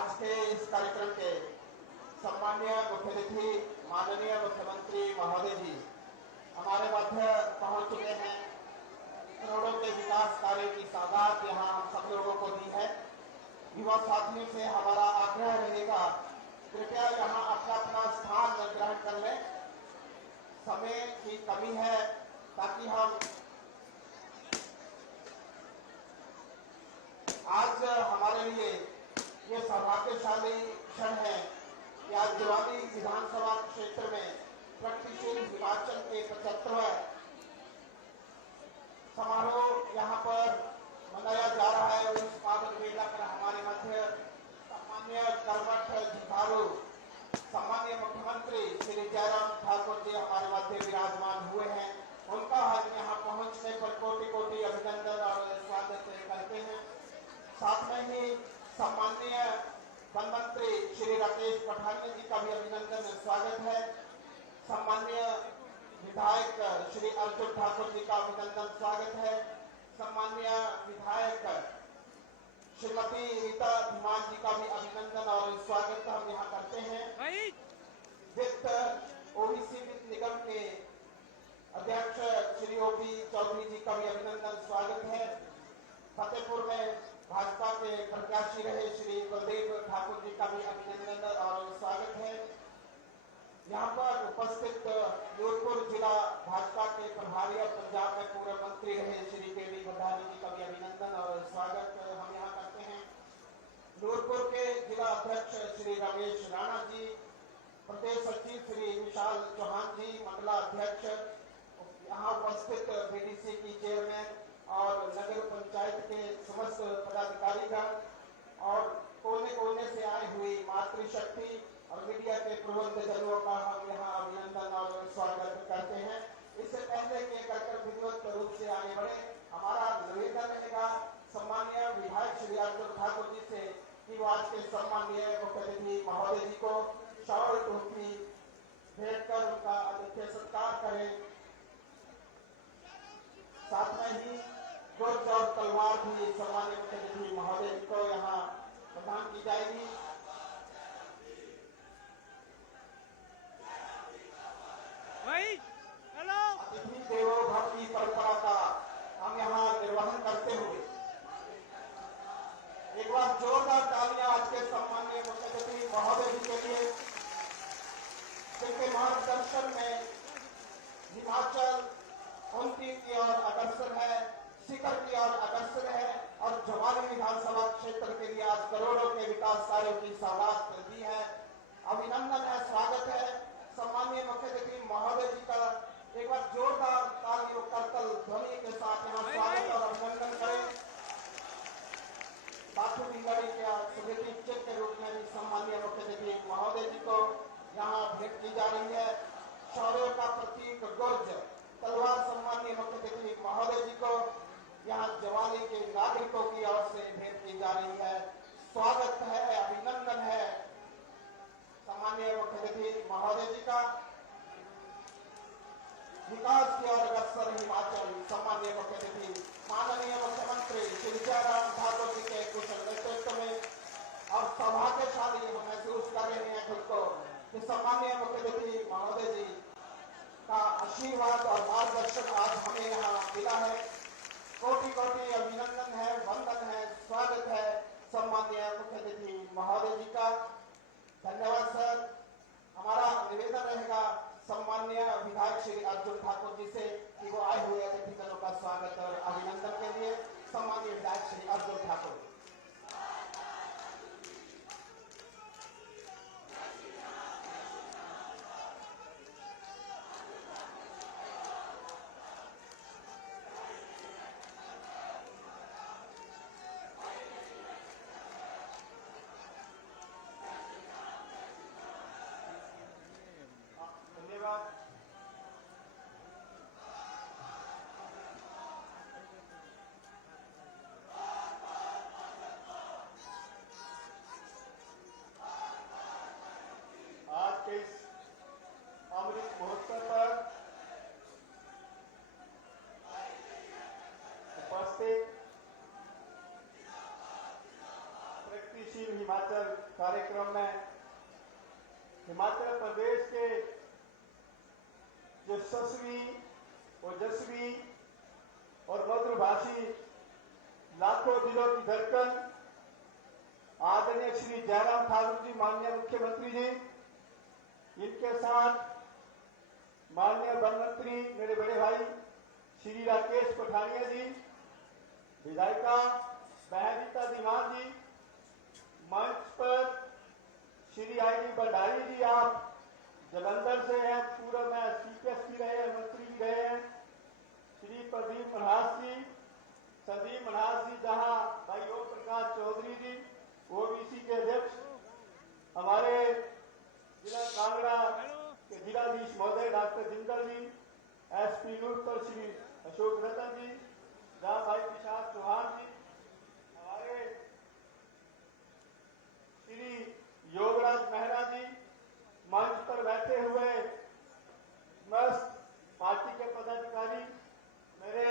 आज के इस कार्यक्रम के सम्माननीय मुख्य अतिथि माननीय मुख्यमंत्री महोदय जी हमारे मध्य पहुंच चुके हैं। करोड़ों के विकास कार्य की सौगात यहाँ हम सब लोगों को दी है। युवा साथियों से हमारा आग्रह रहेगा, कृपया यहाँ अपना अपना स्थान ग्रहण कर लें। समय की कमी है ताकि हम आज हमारे लिए ये सौभाग्यशाली क्षण है कि आज दिवाली विधानसभा क्षेत्र में प्रगतिशील हिमाचल के 75वें समारोह यहाँ पर मनाया जा रहा है। उस पावन मेला पर हमारे मध्य सम्मान्य कर्मठ जुझारू सम्मान्य मुख्यमंत्री श्री जयराम ठाकुर जी हमारे मध्य विराजमान हुए हैं। उनका हम यहाँ पहुँचने पर कोटि कोटि अभिनंदन और स्वागत करते हैं। साथ में ही सम्माननीय वन मंत्री श्री राकेश पठानिया जी का भी अभिनंदन स्वागत है। सम्माननीय विधायक श्री अर्जुन ठाकुर जी का अभिनंदन स्वागत है। सम्माननीय विधायक श्रीमती रीता धीमान जी का भी अभिनंदन और स्वागत हम यहाँ करते हैं। वित्त ओबीसी वित्त निगम के अध्यक्ष श्री ओपी चौधरी जी का भी अभिनंदन स्वागत है। फतेहपुर में भाजपा के प्रत्याशी रहे श्री बलदेव ठाकुर जी का भी अभिनंदन और स्वागत है। यहाँ पर उपस्थित नूरपुर जिला भाजपा के प्रभारी और पंजाब में पूर्व मंत्री रहे श्री केडी भंडारी जी का भी अभिनंदन और स्वागत हम यहाँ करते हैं। नूरपुर के जिला अध्यक्ष श्री रमेश राणा जी, प्रदेश सचिव श्री विशाल चौहान जी, मंडला अध्यक्ष, यहाँ उपस्थित बीडीसी की चेयरमैन और नगर पंचायत के समस्त पदाधिकारीगण और कोने कोने से आई हुई मातृशक्ति और मीडिया के प्रबंधजनों का हम यहाँ अभिनंदन और स्वागत करते हैं। इससे पहले कि कार्यक्रम विधिवत रूप से आगे बढ़े, हमारा निवेदन रहेगा सम्मानीय विधायक श्री अर्जुन ठाकुर जी से कि वो आज के सम्मानीय मुख्य अतिथि महोदय जी को शॉल टोपी भेंट कर उनका आतिथ्य सत्कार करें। साथ में ही गुर्ज और तलवार भी सम्मानित मुख्य अतिथि महोदय को यहाँ प्रदान की जाएगी। अतिथि देवो भव की परंपरा का हम यहाँ निर्वहन करते हुए एक बार जोरदार तालियां आज के सम्मानीय मुख्य अतिथि महोदय जी के लिए, जिनके मार्गदर्शन में हिमाचल उन्नति की ओर अग्रसर है, शिखर की ओर अग्रसर है और जवाली विधानसभा क्षेत्र के लिए आज करोड़ों के विकास कार्यों की सौगात दी है। अभिनंदन है, स्वागत है। सम्मानीय मुख्य अतिथि महोदय जी का एक बार जोरदार तालियों करतल ध्वनि के साथ यहाँ स्वागत और अभिनंदन करें। बाथू बिंगड़ी के स्मृति चिन्ह के रूप में भी सम्मानीय मुख्य अतिथि महोदय जी को यहाँ भेंट की जा रही है। शौर्य का प्रतीक गुर्ज तलवार सम्मानीय मुख्य अतिथि महोदय जी को यहाँ जवानी के नागरिकों की ओर से भेंट की जा रही है। स्वागत है, अभिनंदन है सम्मानीय मुख्य अतिथि महोदय जी का। विकास की ओर अग्रसर हिमाचल सम्मानीय मुख्य अतिथि माननीय मुख्यमंत्री श्री जयराम ठाकुर जी के कुशल नेतृत्व में और सौभाग्यशाली हम महसूस कर रहे हैं खुद को कि सम्मानीय मुख्य अतिथि महोदय जी का आशीर्वाद और मार्गदर्शन आज हमें यहाँ मिला है। कोटि कोटि अभिनंदन है, वंदन है, स्वागत है सम्मानीय मुख्य अतिथि महोदय जी का। धन्यवाद सर। हमारा निवेदन रहेगा सम्मानीय विधायक श्री अर्जुन ठाकुर जी से कि वो आए हुए अतिथिगणों का स्वागत और अभिनंदन के लिए सम्मानीय विधायक श्री अर्जुन ठाकुर। धन्यवाद। आज के इस अमृत महोत्सव पर उपस्थित प्रगतिशील हिमाचल कार्यक्रम में हिमाचल प्रदेश के यशस्वी, ओजस्वी और मधुरभाषी लाखों दिलों की धड़कन आदरणीय श्री जयराम ठाकुर जी, माननीय मुख्यमंत्री जी, इनके साथ माननीय वन मंत्री मेरे बड़े भाई श्री राकेश पठानिया जी, विधायिका बहरीता दीवान जी, मंच पर श्री आई.डी. भंडारी जी, आप जलंधर से हैं, पूर्व में सीपीएस भी रहे हैं, मंत्री भी रहे हैं, श्री प्रदीप मनहास जी, संदीप मनहास जी, जहां भाई ओम प्रकाश चौधरी जी ओबीसी के अध्यक्ष, हमारे जिला कांगड़ा के जिलाधीश महोदय डॉक्टर जिंदल जी, एसपी नूरपुर श्री अशोक रतन जी, जहां भाई प्रसाद चौहान जी, हमारे श्री योगराज मेहरा जी, मंच पर बैठे हुए मस्त पार्टी के पदाधिकारी, मेरे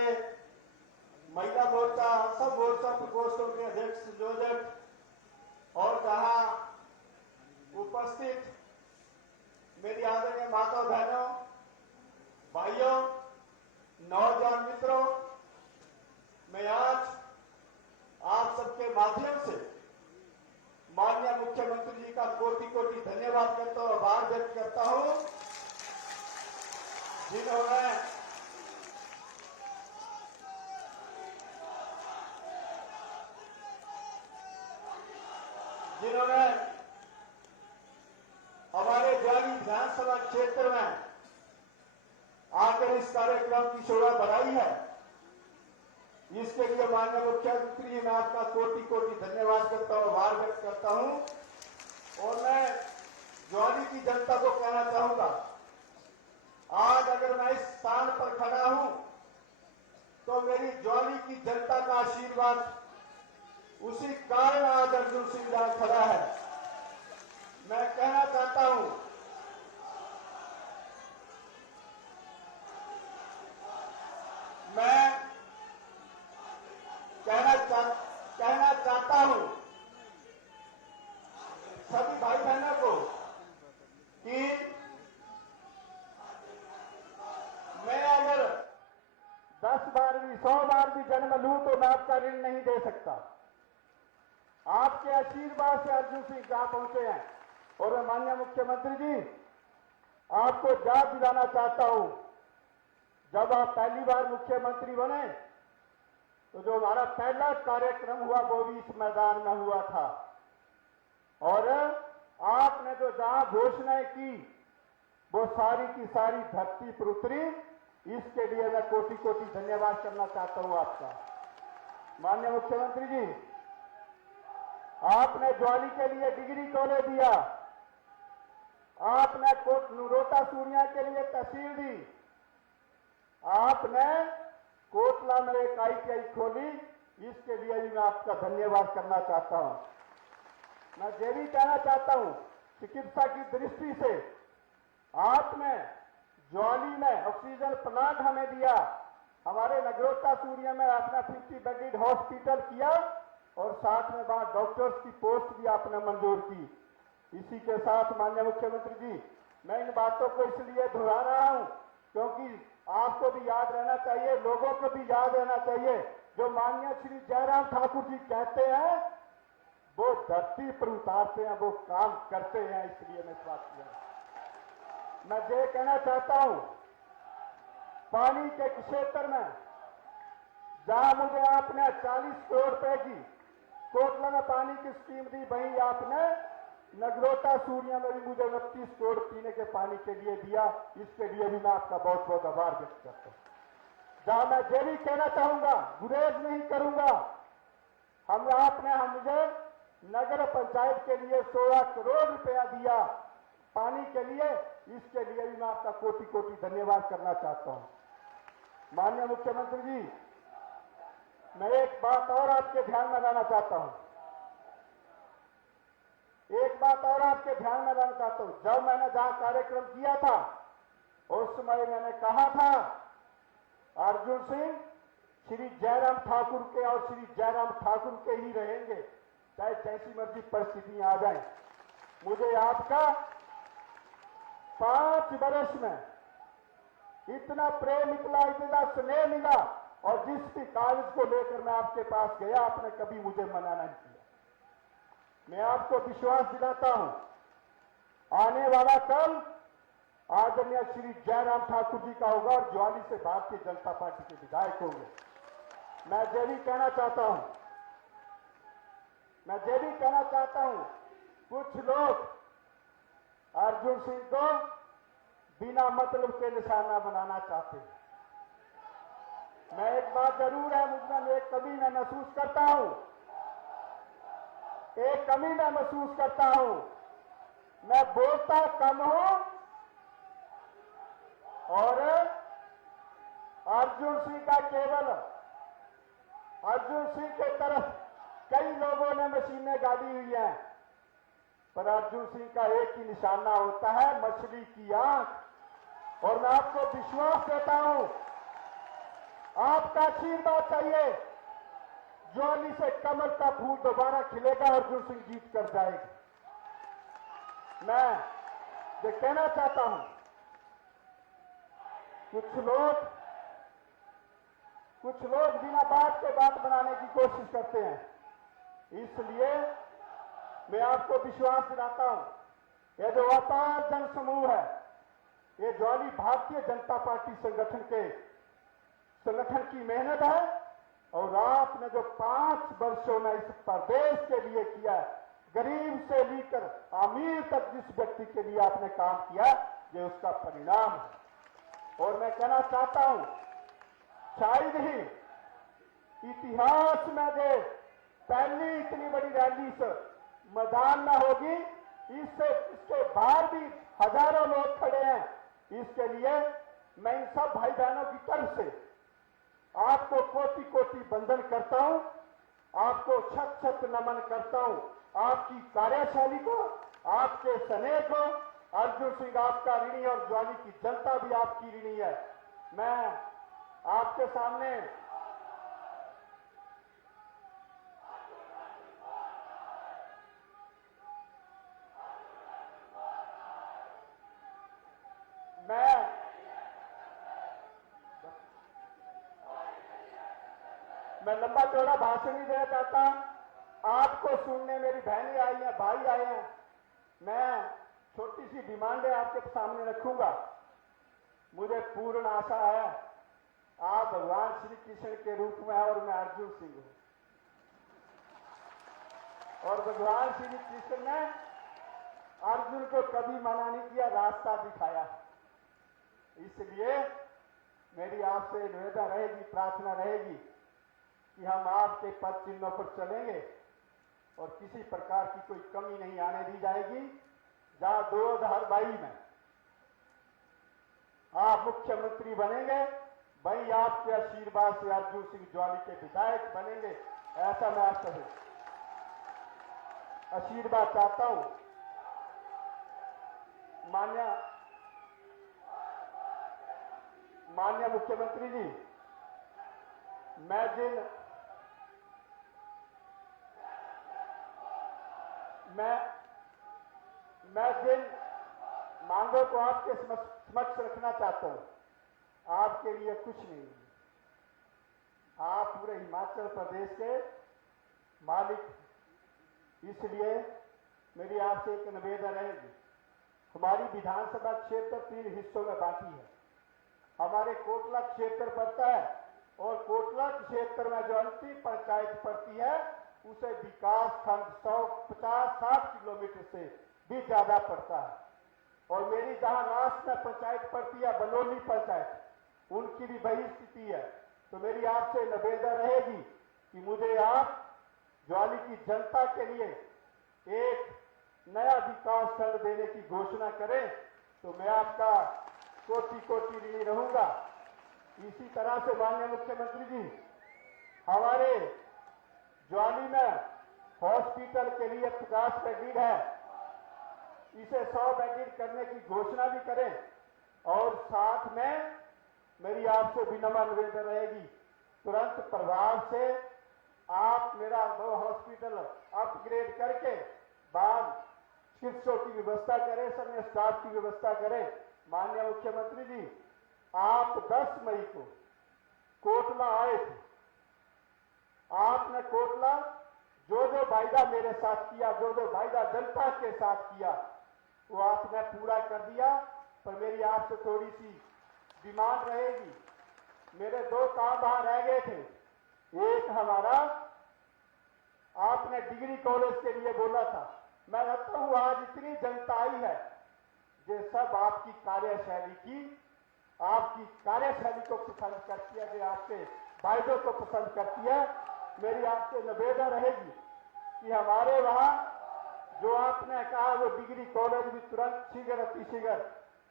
महिला मोर्चा सब मोर्चा प्रकोष्ठों के अध्यक्ष संयोजक और जहां उपस्थित मेरी आदरणीय माता बहनों, भाइयों, नौजवान मित्रों, मैं आज आप सबके माध्यम से माननीय मुख्यमंत्री जी का कोटि कोटि धन्यवाद करता हूं, आभार व्यक्त करता हूं, जिन्होंने हमारे ज्वाली विधानसभा क्षेत्र में आकर इस कार्यक्रम की शोभा बढ़ाई है। इसके लिए माननीय मुख्यमंत्री, मैं आपका कोटि कोटि धन्यवाद करता हूं, आभार व्यक्त करता हूं। और मैं ज्वाली की जनता को कहना चाहूंगा, आज अगर मैं इस स्थान पर खड़ा हूं तो मेरी ज्वाली की जनता का आशीर्वाद, उसी कारण आज अर्जुन सिंह जहां खड़ा है। मैं कहना चाहता हूं, मैं कहना चाहता हूं सभी भाई बहनों को कि मैं अगर 10 बार भी 100 बार भी जन्म लूं तो मैं आपका ऋण नहीं दे सकता। आपके आशीर्वाद से अर्जुन सिंह जहां पहुंचे हैं। और मैं माननीय मुख्यमंत्री जी आपको याद दिलाना चाहता हूं, जब आप पहली बार मुख्यमंत्री बने तो जो हमारा पहला कार्यक्रम हुआ वो भी इस मैदान में हुआ था। और आपने जो जहां घोषणाएं की वो सारी की सारी धरती पर उतरी। इसके लिए मैं कोटि कोटि धन्यवाद करना चाहता हूं आपका। माननीय मुख्यमंत्री जी, आपने ज्वाली के लिए डिग्री कॉलेज दिया, आपने रोटा सूरिया के लिए तहसील दी, आपने कोटला में एक ITI खोली। इसके लिए भी मैं आपका धन्यवाद करना चाहता हूं। मैं ये भी कहना चाहता हूं, चिकित्सा की दृष्टि से आपने ज्वाली में ऑक्सीजन प्लांट हमें दिया, हमारे नगरोटा सूरिया में आपने 50 बेडेड हॉस्पिटल किया और साथ में वहां डॉक्टर्स की पोस्ट भी आपने मंजूर की। इसी के साथ माननीय मुख्यमंत्री जी, मैं इन बातों को इसलिए दोहरा रहा हूं क्योंकि आपको भी याद रहना चाहिए, लोगों को भी याद रहना चाहिए, जो माननीय श्री जयराम ठाकुर जी कहते हैं वो धरती पर उतारते हैं, वो काम करते हैं। इसलिए मैं इस बात किया। मैं ये कहना चाहता हूं, पानी के क्षेत्र में जहां मुझे आपने 40 करोड़ रुपए की कोटला में पानी की स्कीम दी, वहीं आपने नगरोटा सूरिया में भी मुझे 29 करोड़ पीने के पानी के लिए दिया। इसके लिए भी मैं आपका बहुत बहुत आभार व्यक्त करता हूं। जहां मैं ये भी कहना चाहूंगा, गुरेज नहीं करूंगा, आपने मुझे नगर पंचायत के लिए 16 करोड़ रुपया दिया पानी के लिए। इसके लिए भी मैं आपका कोटि कोटि धन्यवाद करना चाहता हूं। माननीय मुख्यमंत्री जी, मैं एक बात और आपके ध्यान में लाना चाहता हूं, एक बात और आपके ध्यान में लाना चाहता हूं। जब मैंने जहां कार्यक्रम किया था उस समय मैंने कहा था, अर्जुन सिंह श्री जयराम ठाकुर के और श्री जयराम ठाकुर के ही रहेंगे। चाहे जैसी मर्जी परिस्थितियां आ जाए, मुझे आपका 5 वर्ष में इतना प्रेम मिला, इतना स्नेह मिला, और जिस भी कागज को लेकर मैं आपके पास गया, आपने कभी मुझे मना नहीं किया। मैं आपको विश्वास दिलाता हूं, आने वाला कल आदरणीय श्री जयराम ठाकुर जी का होगा और ज्वाली से भारतीय जनता पार्टी के विधायक होंगे। मैं ये भी कहना चाहता हूं, कुछ लोग अर्जुन सिंह को बिना मतलब के निशाना बनाना चाहते हैं। मैं एक बात जरूर है, मुझमें एक कमी मैं महसूस करता हूं, मैं बोलता कम हूं और अर्जुन सिंह के तरफ कई लोगों ने मशीनें गाड़ी हुई हैं, पर अर्जुन सिंह का एक ही निशाना होता है, मछली की आंख। और मैं आपको विश्वास देता हूं, आपका आशीर्वाद चाहिए, ज्वाली से कमल का फूल दोबारा खिलेगा, अर्जुन सिंह जीत कर जाएगा। मैं ये कहना चाहता हूं, कुछ लोग बिना बात के बात बनाने की कोशिश करते हैं, इसलिए मैं आपको विश्वास दिलाता हूं, ये जो अपार जन समूह है, ये ज्वाली भारतीय जनता पार्टी संगठन की मेहनत है। और आपने जो 5 वर्षों में इस प्रदेश के लिए किया, गरीब से लेकर अमीर तक जिस व्यक्ति के लिए आपने काम किया, ये उसका परिणाम है। और मैं कहना चाहता हूं, शायद ही इतिहास में जो पहली इतनी बड़ी रैली इस मैदान में होगी, इसके बाहर भी हजारों लोग खड़े हैं। इसके लिए मैं इन सब भाई बहनों की तरफ से आपको कोटि कोटि वंदन करता हूं, आपको शत शत नमन करता हूं, आपकी कार्यशैली को, आपके स्नेह को। अर्जुन सिंह आपका ऋणी और ज्वाली की जनता भी आपकी ऋणी है। मैं आपके सामने मैं लंबा चौड़ा भाषण नहीं देना चाहता, आपको सुनने मेरी बहनें आई हैं, भाई आए हैं। मैं छोटी सी डिमांडें आपके सामने रखूंगा। मुझे पूर्ण आशा है, आप भगवान श्री कृष्ण के रूप में हैं और मैं अर्जुन सिंह हूं, और भगवान श्री कृष्ण ने अर्जुन को कभी मना नहीं किया, रास्ता दिखाया। इसलिए मेरी आपसे निवेदन रहेगी, प्रार्थना रहेगी कि हम आपके पद चिन्हों पर चलेंगे और किसी प्रकार की कोई कमी नहीं आने दी जाएगी। जहां 2022 में आप मुख्यमंत्री बनेंगे, वहीं आपके आशीर्वाद से अर्जुन सिंह ज्वाली के विधायक बनेंगे, ऐसा मैं आपसे आशीर्वाद चाहता हूं। माननीय मुख्यमंत्री जी, मैं जिन मांगों को आपके समक्ष रखना चाहता हूं, आपके लिए कुछ नहीं है। आप पूरे हिमाचल प्रदेश के मालिक, इसलिए मेरी आपसे एक निवेदन रहेगी। हमारी विधानसभा क्षेत्र 3 हिस्सों में बांटी है। हमारे कोटला क्षेत्र पड़ता है और कोटला क्षेत्र में जो अंतिम पंचायत पड़ती है, उसे विकास खंड 150-60 किलोमीटर से भी ज्यादा पड़ता है। और मेरी जहां नास में पंचायत पड़ती है, बनोली पंचायत, उनकी भी वही स्थिति है। तो मेरी आपसे निवेदन रहेगी कि मुझे आप ज्वाली की जनता के लिए एक नया विकास खंड देने की घोषणा करें, तो मैं आपका कोटि कोटि ऋणी रहूंगा। इसी तरह से माननीय मुख्यमंत्री जी, हमारे ज्वाली में हॉस्पिटल के लिए 50 बेड है, इसे 100 बेड करने की घोषणा भी करें। और साथ में मेरी आपसे विनम्र निवेदन रहेगी, तुरंत प्रभाव से आप मेरा वो हॉस्पिटल अपग्रेड करके बाद चिकित्सकों की व्यवस्था करें, समय स्टाफ की व्यवस्था करें। माननीय मुख्यमंत्री जी, आप 10 मई को कोटला आए थे। आपने कोटला जो वायदा मेरे साथ किया, जो वायदा जनता के साथ किया, वो आपने पूरा कर दिया। पर मेरी आपसे थोड़ी सी डिमांड रहेगी। मेरे 2 काम वहां रह गए थे। एक हमारा आपने डिग्री कॉलेज के लिए बोला था। मैं कहता हूं आज इतनी जनता आई है, ये सब आपकी कार्यशैली को पसंद करती है, जो आपके वायदों को पसंद करती है। मेरी आपसे निवेदन रहेगी कि हमारे वहां जो आपने कहा वो डिग्री कॉलेज भी तुरंत शीघ्र अतिशीघ्र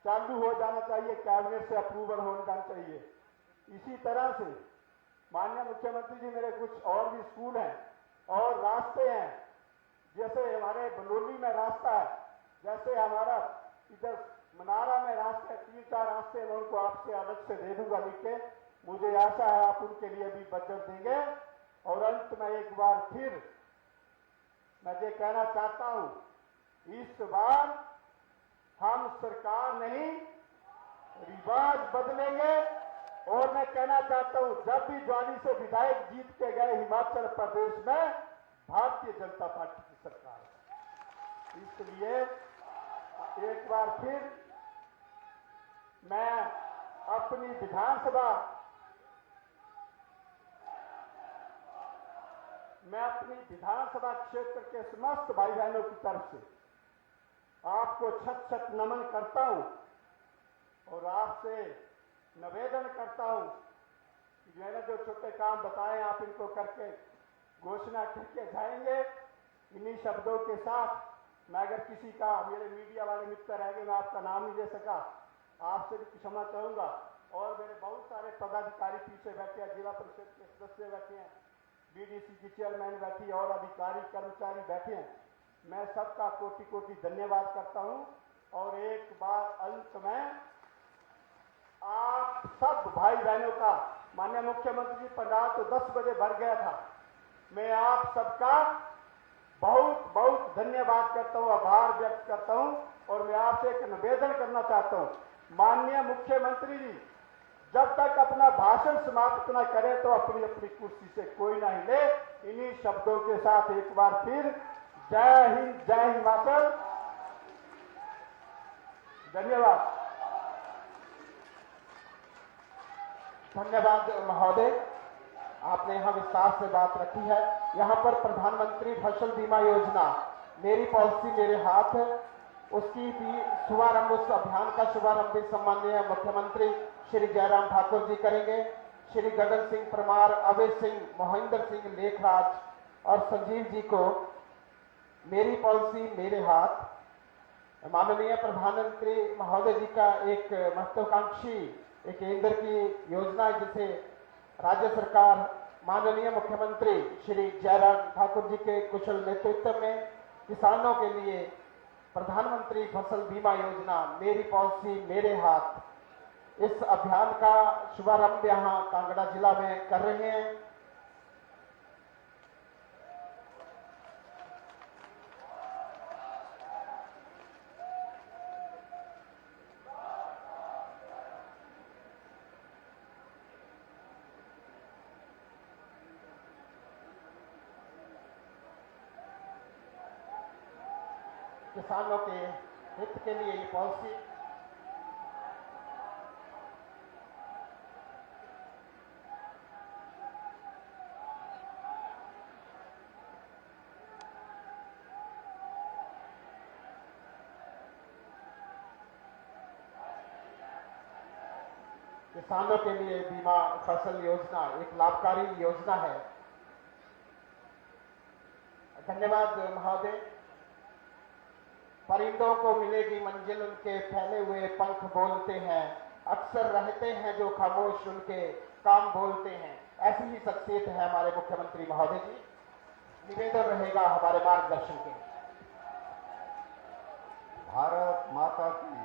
चालू हो जाना चाहिए, कैबिनेट से अप्रूवल हो जाना चाहिए। इसी तरह से माननीय मुख्यमंत्री जी, मेरे कुछ और भी स्कूल हैं और रास्ते हैं, जैसे हमारे बलोली में रास्ता है, जैसे हमारा इधर मनारा में रास्ते, 3-4 रास्ते मैं उनको आपसे अलग से दे दूंगा लिख के। मुझे आशा है आप उनके लिए भी बजट देंगे। और अंत में एक बार फिर मैं ये कहना चाहता हूं, इस बार हम सरकार नहीं रिवाज बदलेंगे। और मैं कहना चाहता हूं, जब भी ज्वानी से विधायक जीत के गए हिमाचल प्रदेश में, भारतीय जनता पार्टी की सरकार है। इसलिए एक बार फिर मैं अपनी विधानसभा क्षेत्र के समस्त भाई बहनों की तरफ से आपको छत नमन करता हूं और आपसे निवेदन करता हूं कि मैंने जो छोटे काम बताए आप इनको करके घोषणा करके जाएंगे। इन्हीं शब्दों के साथ मैं अगर किसी का, मेरे मीडिया वाले मित्र रह गए, मैं आपका नाम नहीं ले सका, आपसे भी क्षमा चाहूंगा। और मेरे बहुत सारे पदाधिकारी पीछे बैठे हैं, जिला परिषद के सदस्य बैठे हैं, बीडीसी की चेयरमैन बैठी और अधिकारी कर्मचारी बैठे हैं। मैं सबका कोटि कोटि धन्यवाद करता हूं। और एक बात अंत में आप सब भाई बहनों का, माननीय मुख्यमंत्री जी, पंडाल तो 10 बजे भर गया था। मैं आप सबका बहुत बहुत धन्यवाद करता हूं, आभार व्यक्त करता हूं। और मैं आपसे एक निवेदन करना चाहता हूं, माननीय मुख्यमंत्री जी, जब तक अपना भाषण समाप्त न करें तो अपनी अपनी कुर्सी से कोई ना हिले। इन्हीं शब्दों के साथ एक बार फिर जय हिंद, जय हिमाचल, धन्यवाद। धन्यवाद महोदय, आपने यहाँ विस्तार से बात रखी है। यहाँ पर प्रधानमंत्री फसल बीमा योजना मेरी पॉलिसी मेरे हाथ, उसकी भी शुभारंभ, उस अभियान का शुभारंभ भी सम्माननीय मुख्यमंत्री श्री जयराम ठाकुर जी करेंगे। श्री गगन सिंह परमार, अभय सिंह, मोहिंदर सिंह लेखराज और संजीव जी को मेरी पॉलिसी मेरे हाथ, माननीय प्रधानमंत्री महोदय जी का एक महत्वाकांक्षी एक केंद्र की योजना है, जिसे राज्य सरकार माननीय मुख्यमंत्री श्री जयराम ठाकुर जी के कुशल नेतृत्व में किसानों के लिए प्रधानमंत्री फसल बीमा योजना मेरी पॉलिसी मेरे हाथ, इस अभियान का शुभारंभ यहाँ कांगड़ा जिला में कर रहे हैं। किसानों के हित के लिए ये पॉलिसी किसानों के लिए बीमा फसल योजना एक लाभकारी योजना है। धन्यवाद महोदय। परिंदों को मिलेगी मंजिल, उनके फैले हुए पंख बोलते हैं, अक्सर रहते हैं जो खामोश, उनके काम बोलते हैं। ऐसी ही शख्सियत है हमारे मुख्यमंत्री महोदय जी। निवेदन रहेगा हमारे मार्गदर्शन के। भारत माता की,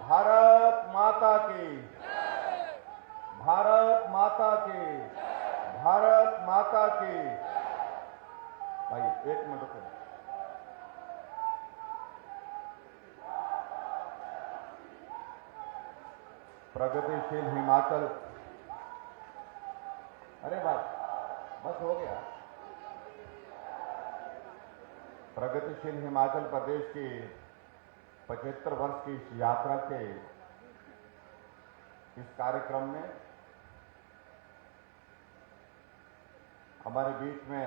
भारत माता माता की। भाई एक मिनट रुको। प्रगतिशील हिमाचल, अरे भाई बस हो गया। प्रगतिशील हिमाचल प्रदेश की 75 वर्ष की इस यात्रा के इस कार्यक्रम में हमारे बीच में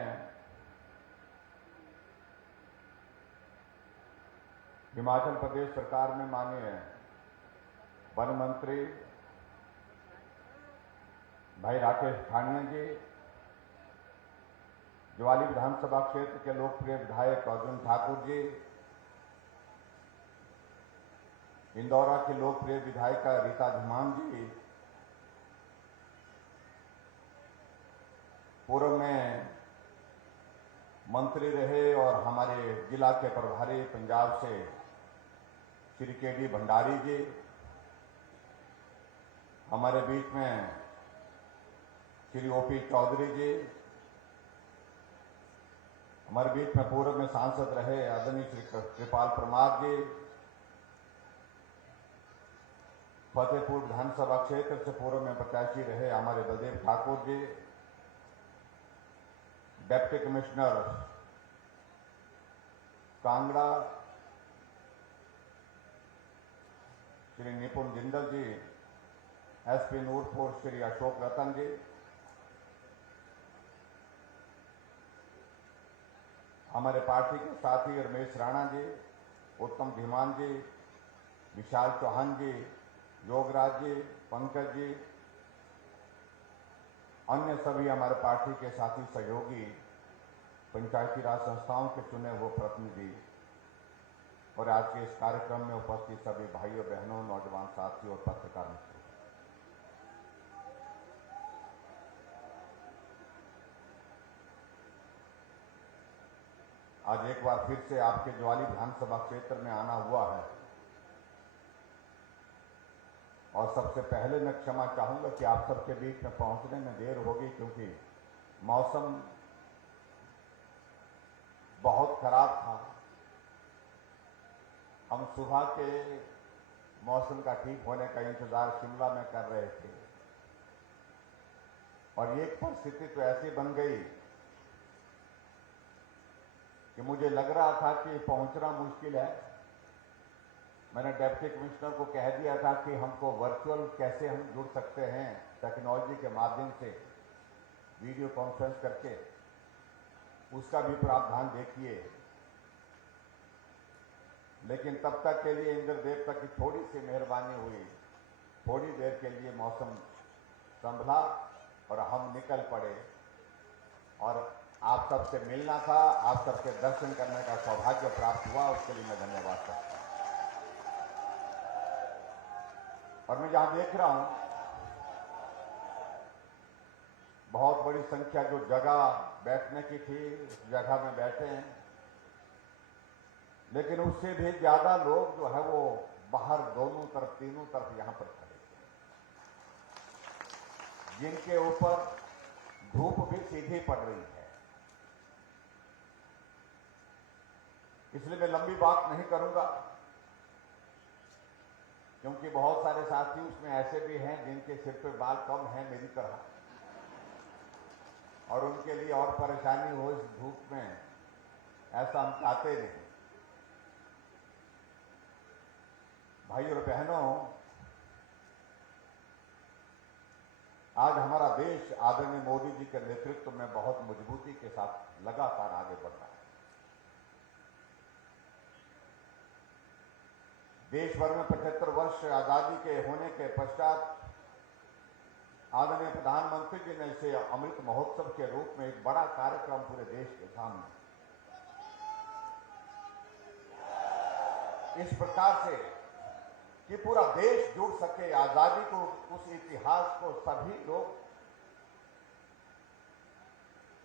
हिमाचल प्रदेश सरकार में माननीय वन मंत्री भाई राकेश ठानिया जी, ज्वाली विधानसभा क्षेत्र के लोकप्रिय विधायक अर्जुन ठाकुर जी, इंदौरा की लोकप्रिय विधायिका रीता धीमान जी, पूर्व में मंत्री रहे और हमारे जिला के प्रभारी पंजाब से श्री के.डी. भंडारी जी, हमारे बीच में श्री ओ.पी. चौधरी जी, हमारे बीच में पूर्व में सांसद रहे आदरणीय श्री कृपाल परमार जी, फतेहपुर विधानसभा क्षेत्र से पूर्व में प्रत्याशी रहे हमारे बलदेव ठाकुर जी, डिप्टी कमिश्नर कांगड़ा श्री निपुण जिंदल जी, एसपी नूरपुर श्री अशोक रतन जी, हमारे पार्टी के साथी रमेश राणा जी, उत्तम धीमान जी, विशाल चौहान जी, योगराज जी, पंकज जी, अन्य सभी हमारे पार्टी के साथी सहयोगी, पंचायती राज संस्थाओं के चुने हुए प्रतिनिधि और आज के इस कार्यक्रम में उपस्थित सभी भाइयों बहनों, नौजवान साथियों और पत्रकार मित्रों, आज एक बार फिर से आपके ज्वाली विधानसभा क्षेत्र में आना हुआ है और सबसे पहले मैं क्षमा चाहूंगा कि आप सबके बीच में पहुंचने में देर होगी, क्योंकि मौसम बहुत खराब था। हम सुबह के मौसम का ठीक होने का इंतजार शिमला में कर रहे थे और एक परिस्थिति तो ऐसी बन गई कि मुझे लग रहा था कि पहुंचना मुश्किल है। मैंने डिप्टी कमिश्नर को कह दिया था कि हमको वर्चुअल कैसे हम जुड़ सकते हैं, टेक्नोलॉजी के माध्यम से वीडियो कॉन्फ्रेंस करके, उसका भी प्रावधान देखिए। लेकिन तब तक के लिए इंद्र देवता की थोड़ी सी मेहरबानी हुई, थोड़ी देर के लिए मौसम संभला और हम निकल पड़े और आप सबसे मिलना था, आप सबके दर्शन करने का सौभाग्य प्राप्त हुआ, उसके लिए मैं धन्यवाद करता हूं। और मैं जहां देख रहा हूं बहुत बड़ी संख्या जो जगह बैठने की थी उस जगह में बैठे हैं, लेकिन उससे भी ज्यादा लोग जो है वो बाहर दोनों तरफ तीनों तरफ यहां पर खड़े, जिनके ऊपर धूप भी सीधी पड़ रही है। इसलिए मैं लंबी बात नहीं करूंगा, क्योंकि बहुत सारे साथी उसमें ऐसे भी हैं जिनके सिर पे बाल कम हैं मेरी तरह, और उनके लिए और परेशानी हो इस धूप में, ऐसा हम चाहते नहीं। भाइयों और बहनों, आज हमारा देश आदरणीय मोदी जी के नेतृत्व में बहुत मजबूती के साथ लगातार आगे बढ़ रहा है। देश भर में 75 वर्ष आजादी के होने के पश्चात आदरणीय प्रधानमंत्री जी ने इसे अमृत महोत्सव के रूप में एक बड़ा कार्यक्रम पूरे देश के सामने इस प्रकार से कि पूरा देश जुड़ सके, आजादी को, उस इतिहास को सभी लोग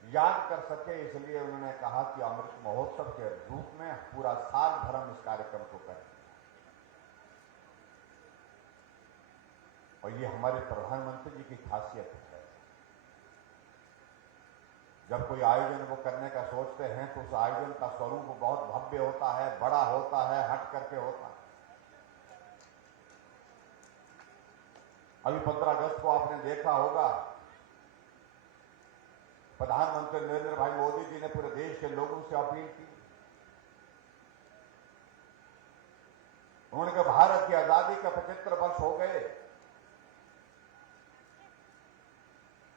याद कर सके, इसलिए उन्होंने कहा कि अमृत महोत्सव के रूप में पूरा साल भर हम इस कार्यक्रम को करें। और ये हमारे प्रधानमंत्री जी की खासियत है। जब कोई आयोजन वो करने का सोचते हैं तो उस आयोजन का स्वरूप बहुत भव्य होता है, बड़ा होता है, हट करके होता है। अभी 15 अगस्त को आपने देखा होगा, प्रधानमंत्री नरेंद्र भाई मोदी जी ने पूरे देश के लोगों से अपील की। उन्होंने कहा भारत की आजादी के 75 वर्ष हो गए।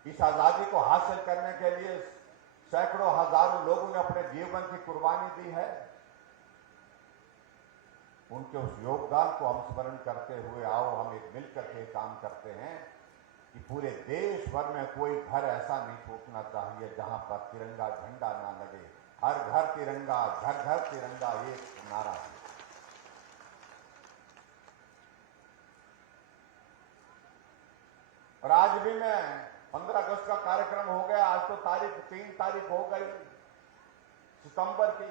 इस आजादी को हासिल करने के लिए सैकड़ों हजारों लोगों ने अपने जीवन की कुर्बानी दी है। उनके उस योगदान को हम स्मरण करते हुए आओ हम एक मिलकर के काम करते हैं कि पूरे देश भर में कोई घर ऐसा नहीं छूटना चाहिए जहां पर तिरंगा झंडा ना लगे। हर घर तिरंगा, घर घर तिरंगा, ये नारा है। और आज भी मैं 15 अगस्त का कार्यक्रम हो गया, आज तो 3 तारीख हो गई सितंबर की।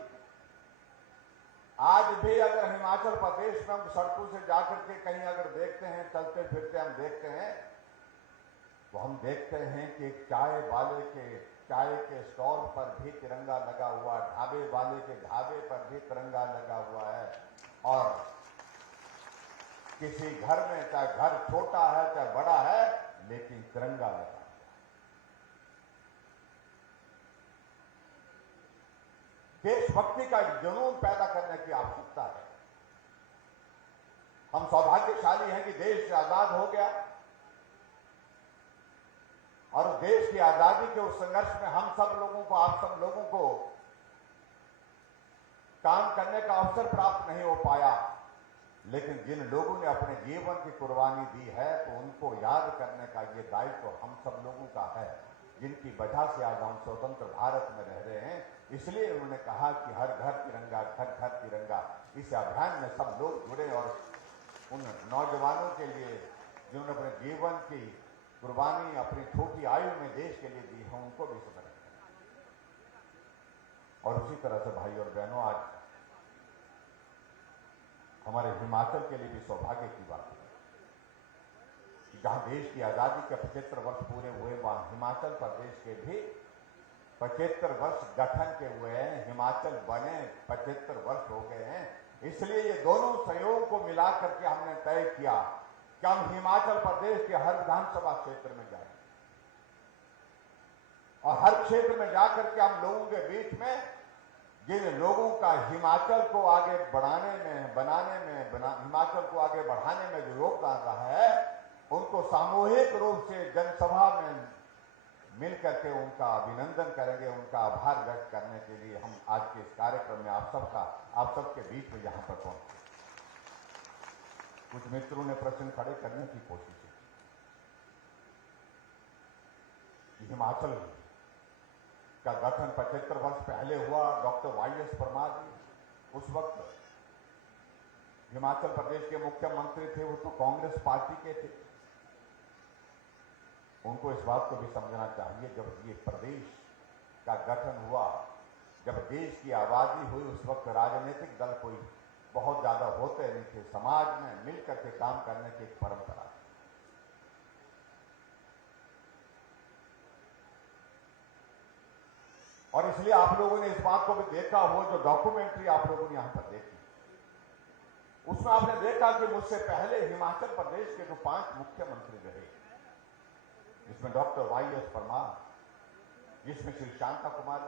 आज भी अगर हिमाचल प्रदेश में हम सड़कों से जाकर के कहीं अगर देखते हैं, चलते फिरते हम देखते हैं, तो हम देखते हैं कि एक चाय के स्टॉल पर भी तिरंगा लगा हुआ, ढाबे वाले के ढाबे पर भी तिरंगा लगा हुआ है। और किसी घर में, चाहे घर छोटा है चाहे बड़ा है, लेकिन तिरंगा लगा। देशभक्ति का जुनून पैदा करने की आवश्यकता है। हम सौभाग्यशाली हैं कि देश आजाद हो गया और देश की आजादी के उस संघर्ष में हम सब लोगों को, आप सब लोगों को काम करने का अवसर प्राप्त नहीं हो पाया। लेकिन जिन लोगों ने अपने जीवन की कुर्बानी दी है, तो उनको याद करने का ये दायित्व हम सब लोगों का है, जिनकी वजह से आज हम स्वतंत्र भारत में रह रहे हैं। इसलिए उन्होंने कहा कि हर घर तिरंगा, घर घर तिरंगा। इस अभियान में सब लोग जुड़े और उन नौजवानों के लिए जिन्होंने अपने जीवन की कुर्बानी अपनी छोटी आयु में देश के लिए दी है, उनको भी स्मरण करें। और उसी तरह से भाई और बहनों, आज हमारे हिमाचल के लिए भी सौभाग्य की बात है कि जहां देश की आजादी के 75 वर्ष पूरे हुए, वहां हिमाचल प्रदेश के भी 75 वर्ष गठन के हुए हैं। हिमाचल बने 75 वर्ष हो गए हैं। इसलिए ये दोनों सहयोग को मिलाकर के हमने तय किया कि हम हिमाचल प्रदेश के हर विधानसभा क्षेत्र में जाएंगे और हर क्षेत्र में जाकर के हम लोगों के बीच में जिन लोगों का हिमाचल को आगे बढ़ाने में, हिमाचल को आगे बढ़ाने में जो योगदान रहा है, उनको सामूहिक रूप से जनसभा में मिलकर के उनका अभिनंदन करेंगे, उनका आभार व्यक्त करने के लिए हम आज के इस कार्यक्रम में आप सबके बीच में यहां पर पहुंचे। कुछ मित्रों ने प्रश्न खड़े करने की कोशिश की। हिमाचल का गठन 75 वर्ष पहले हुआ। डॉक्टर YS परमार जी उस वक्त हिमाचल प्रदेश के मुख्यमंत्री थे, वो तो कांग्रेस पार्टी के थे। उनको इस बात को भी समझना चाहिए, जब ये प्रदेश का गठन हुआ, जब देश की आबादी हुई, उस वक्त राजनीतिक दल कोई बहुत ज्यादा होते नहीं थे। समाज में मिलकर के काम करने की एक परंपरा थी। और इसलिए आप लोगों ने इस बात को भी देखा हो, जो डॉक्यूमेंट्री आप लोगों ने यहां पर देखी, उसमें आपने देखा कि मुझसे पहले हिमाचल प्रदेश के जो 5 मुख्यमंत्री रहे, जिसमें डॉक्टर YS परमार, जिसमें श्री शांता कुमार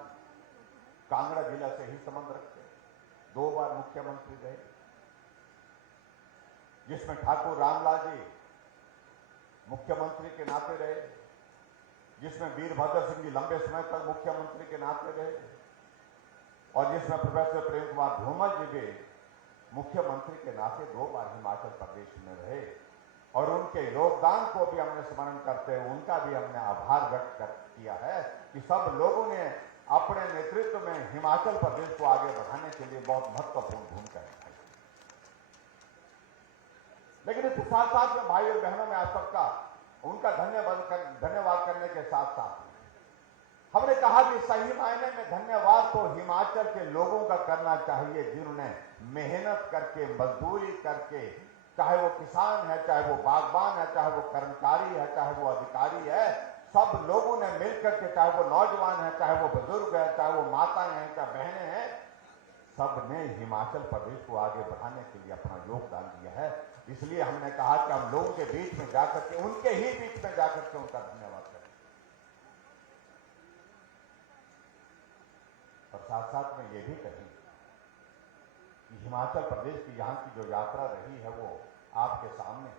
कांगड़ा जिला से ही संबंध रखते, 2 बार मुख्यमंत्री रहे, जिसमें ठाकुर रामलाल जी मुख्यमंत्री के नाते रहे, जिसमें वीरभद्र सिंह जी लंबे समय तक मुख्यमंत्री के नाते रहे, और जिसमें प्रोफेसर प्रेम कुमार धूमल जी भी मुख्यमंत्री के नाते 2 बार हिमाचल प्रदेश में रहे। और उनके योगदान को भी हमने स्मरण करते हुए उनका भी हमने आभार व्यक्त किया है कि सब लोगों ने अपने नेतृत्व में हिमाचल प्रदेश को आगे बढ़ाने के लिए बहुत महत्वपूर्ण भूमिका निभाई। लेकिन इसके साथ साथ में भाई और बहनों में आप सबका उनका धन्यवाद करने के साथ साथ हमने कहा कि सही मायने में धन्यवाद तो हिमाचल के लोगों का करना चाहिए, जिन्होंने मेहनत करके, मजदूरी करके, चाहे वो किसान है, चाहे वो बागबान है, चाहे वो कर्मचारी है, चाहे वो अधिकारी है, सब लोगों ने मिलकर के, चाहे वो नौजवान है, चाहे वो बुजुर्ग है, चाहे वो माताएं हैं, चाहे बहनें हैं, सब ने हिमाचल प्रदेश को आगे बढ़ाने के लिए अपना योगदान दिया है। इसलिए हमने कहा कि हम लोगों के बीच में जाकर के, उनके ही बीच में जाकर के उनका धन्यवाद करें। और साथ साथ में ये भी कहें कि हिमाचल प्रदेश की यहाँ की जो यात्रा रही है वो आपके सामने,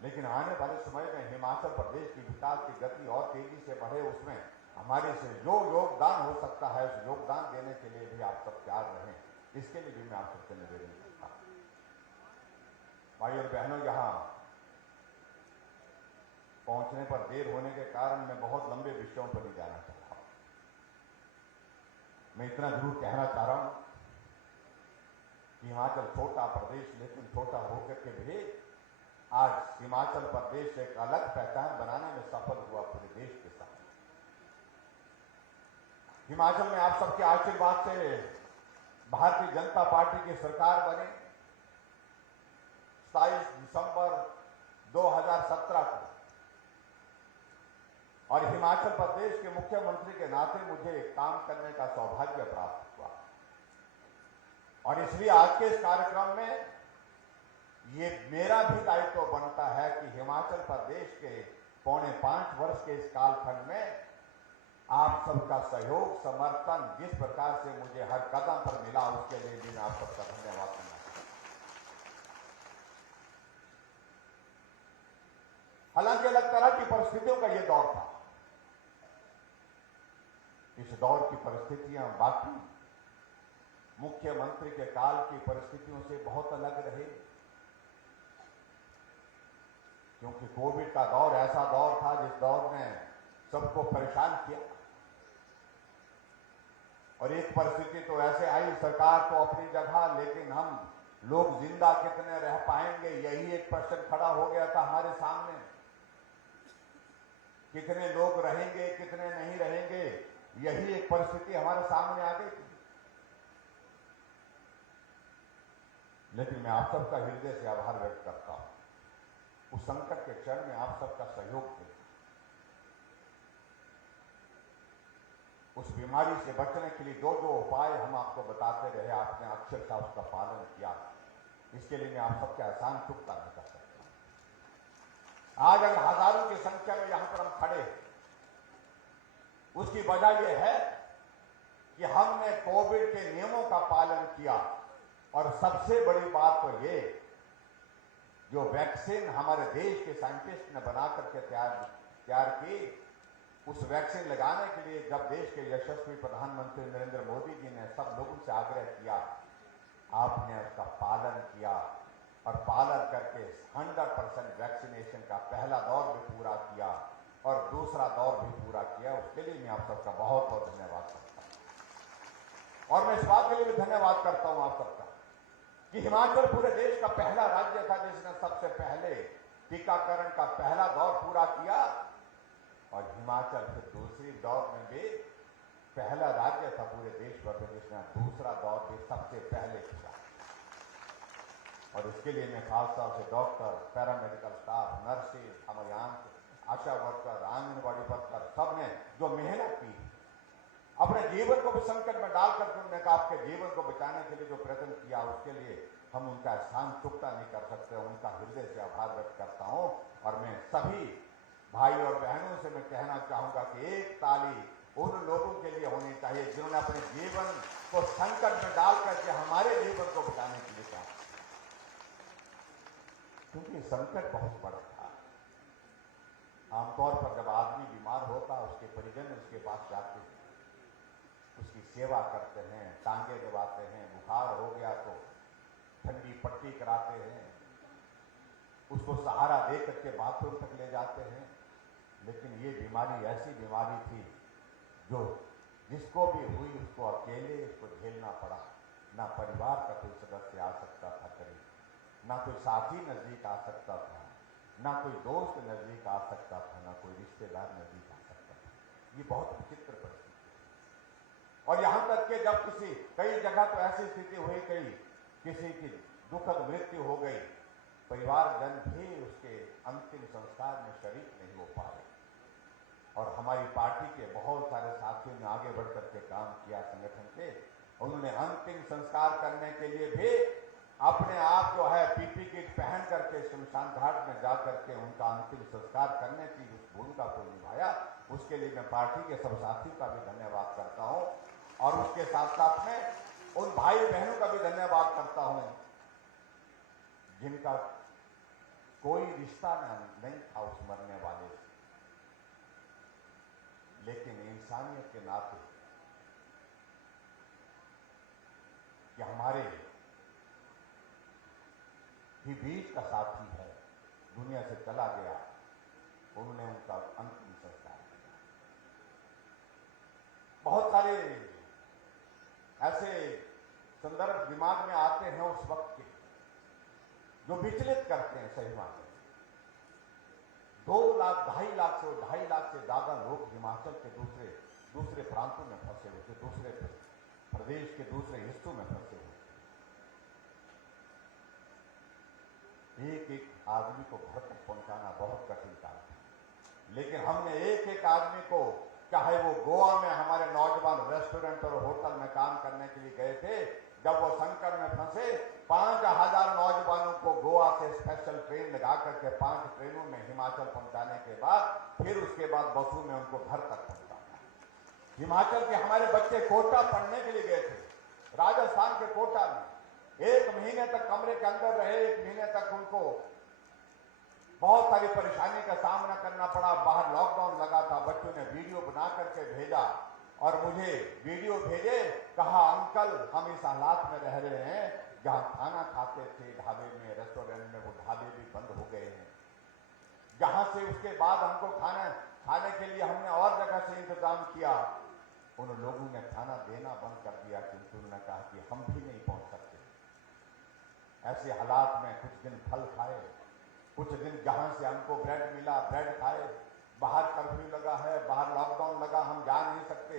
लेकिन आने वाले समय में हिमाचल प्रदेश की विकास की गति और तेजी से बढ़े, उसमें हमारे से जो योगदान हो सकता है उस योगदान देने के लिए भी आप सब तैयार रहें। इसके लिए भी मैं आप सबसे निवेदन करता हूं। भाई और बहनों, यहां पहुंचने पर देर होने के कारण मैं बहुत लंबे विषयों पर नहीं जाना चाह रहा हूं। मैं इतना जरूर कहना चाह रहा हूं कि हिमाचल छोटा प्रदेश, लेकिन छोटा होकर के भी आज हिमाचल प्रदेश एक अलग पहचान बनाने में सफल हुआ पूरे देश के साथ। हिमाचल में आप सबके आशीर्वाद से भारतीय जनता पार्टी की सरकार बनी। 27 दिसंबर 2017 को, और हिमाचल प्रदेश के मुख्यमंत्री के नाते मुझे काम करने का सौभाग्य प्राप्त हुआ। और इसलिए आज के इस कार्यक्रम में ये मेरा भी दायित्व बनता है कि हिमाचल प्रदेश के 4.25 वर्ष के इस कालखंड में आप सबका सहयोग, समर्थन जिस प्रकार से मुझे हर कदम पर मिला, उसके लिए भी मैं आप सबका धन्यवाद करना चाहता हूं। हालांकि अलग तरह की परिस्थितियों का यह दौर था। इस दौर की परिस्थितियां बाकी मुख्यमंत्री के काल की परिस्थितियों से बहुत अलग रहे, क्योंकि कोविड का दौर ऐसा दौर था जिस दौर ने सबको परेशान किया। और एक परिस्थिति तो ऐसे आई, सरकार तो अपनी जगह, लेकिन हम लोग जिंदा कितने रह पाएंगे, यही एक प्रश्न खड़ा हो गया था हमारे सामने। कितने लोग रहेंगे, कितने नहीं रहेंगे, यही एक परिस्थिति हमारे सामने आ गई थी। लेकिन मैं आप सबका हृदय से आभार व्यक्त करता हूं। उस संकट के क्षण में आप सबका सहयोग थे। उस बीमारी से बचने के लिए जो जो उपाय हम आपको बताते रहे, आपने अक्षरशः उसका पालन किया। इसके लिए मैं आप सबके एहसान चुकता नहीं कर सकता। आज अगर हजारों की संख्या में यहां पर हम खड़े, उसकी वजह यह है कि हमने कोविड के नियमों का पालन किया। और सबसे बड़ी बात तो ये, जो वैक्सीन हमारे देश के साइंटिस्ट ने बना करके तैयार की, उस वैक्सीन लगाने के लिए जब देश के यशस्वी प्रधानमंत्री नरेंद्र मोदी जी ने सब लोगों से आग्रह किया, आपने उसका पालन किया और पालन करके 100% वैक्सीनेशन का पहला दौर भी पूरा किया और दूसरा दौर भी पूरा किया। उसके लिए मैं आप सबका बहुत बहुत धन्यवाद करता हूं। और मैं इस बात के लिए भी धन्यवाद करता हूं आप सबका कि हिमाचल पूरे देश का पहला राज्य था जिसने सबसे पहले टीकाकरण का पहला दौर पूरा किया, और हिमाचल फिर दूसरी दौर में भी पहला राज्य था पूरे देश भर में जिसने दूसरा दौर भी सबसे पहले किया। और इसके लिए मैं खासतौर से डॉक्टर, पैरामेडिकल स्टाफ, नर्सेज, हमारे आशा वर्कर, आंगनबाड़ी वर्कर, सबने जो मेहनत की, अपने जीवन को भी संकट में डालकर के उन्होंने कहा आपके जीवन को बचाने के लिए जो प्रयत्न किया, उसके लिए हम उनका एहसान चुकता नहीं कर सकते। उनका हृदय से आभार व्यक्त करता हूं। और मैं सभी भाई और बहनों से मैं कहना चाहूंगा कि एक ताली उन लोगों के लिए होनी चाहिए जिन्होंने अपने जीवन को संकट में डाल करके हमारे जीवन को बचाने के लिए कहा, क्योंकि संकट बहुत बड़ा था। आमतौर पर जब आदमी बीमार होता, उसके परिजन उसके पास जाते हैं, उसकी सेवा करते हैं, टांगे दबाते हैं, बुखार हो गया तो ठंडी पट्टी कराते हैं, उसको सहारा दे करके बाथरूम तक ले जाते हैं। लेकिन ये बीमारी ऐसी बीमारी थी जो जिसको भी हुई उसको अकेले उसको झेलना पड़ा। ना परिवार का कोई सदस्य आ सकता था करीब, ना कोई साथी नजदीक आ सकता था, ना कोई दोस्त नजदीक आ सकता था, ना कोई रिश्तेदार नजदीक आ सकता था। ये बहुत विचित्र परिस्थिति। और यहां तक कि जब कई जगह तो ऐसी स्थिति हुई, किसी की दुखद मृत्यु हो गई, परिवारजन भी उसके अंतिम संस्कार में शरीक नहीं हो पाए। और हमारी पार्टी के बहुत सारे साथियों ने आगे बढ़ करके काम किया संगठन के। उन्होंने अंतिम संस्कार करने के लिए भी अपने आप जो है पीपी किट पहन करके शमशान घाट में जा करके उनका अंतिम संस्कार करने की उस भूमिका को निभाया। उसके लिए मैं पार्टी के सब साथियों का भी धन्यवाद करता हूं और उसके साथ साथ में उन भाई बहनों का भी धन्यवाद करता हूं जिनका कोई रिश्ता नहीं था उस मरने वाले से, लेकिन इंसानियत के नाते कि हमारे ही बीच का साथी है, दुनिया से चला गया, उन्होंने उनका अंतिम संस्कार किया। बहुत सारे ऐसे संदर्भ दिमाग में आते हैं उस वक्त के जो विचलित करते हैं। सही बात है, 2 लाख 2.5 लाख से 2.5 लाख से ज्यादा लोग हिमाचल के दूसरे प्रांतों में फंसे हुए थे, दूसरे प्रदेश के दूसरे हिस्सों में फंसे हुए। एक एक आदमी को घर तक पहुंचाना बहुत कठिन काम था, लेकिन हमने एक एक आदमी को, चाहे वो गोवा में हमारे नौजवान रेस्टोरेंट और होटल में काम करने के लिए गए थे, जब वो संकट में फंसे 5,000 नौजवानों को गोवा से स्पेशल ट्रेन लगा करके 5 ट्रेनों में हिमाचल पहुंचाने के बाद फिर उसके बाद बसों में उनको घर तक पहुंचाया। हिमाचल के हमारे बच्चे कोटा पढ़ने के लिए गए थे, राजस्थान के कोटा में 1 महीने तक कमरे के अंदर रहे। 1 महीने तक उनको बहुत सारी परेशानी का सामना करना पड़ा, बाहर लॉकडाउन लगा था। बच्चों ने वीडियो बना करके भेजा और मुझे वीडियो भेजे, कहा अंकल हम इस हालात में रह रहे हैं, जहां खाना खाते थे ढाबे में, रेस्टोरेंट में, वो ढाबे भी बंद हो गए हैं। जहां से उसके बाद हमको खाने के लिए हमने और जगह से इंतजाम किया, उन लोगों ने खाना देना बंद कर दिया, क्योंकि उन्होंने कहा कि हम भी नहीं पहुंच सकते। ऐसे हालात में कुछ दिन फल खाए, कुछ दिन जहां से हमको ब्रेड मिला ब्रेड खाए। बाहर कर्फ्यू लगा है, बाहर लॉकडाउन लगा, हम जा नहीं सकते,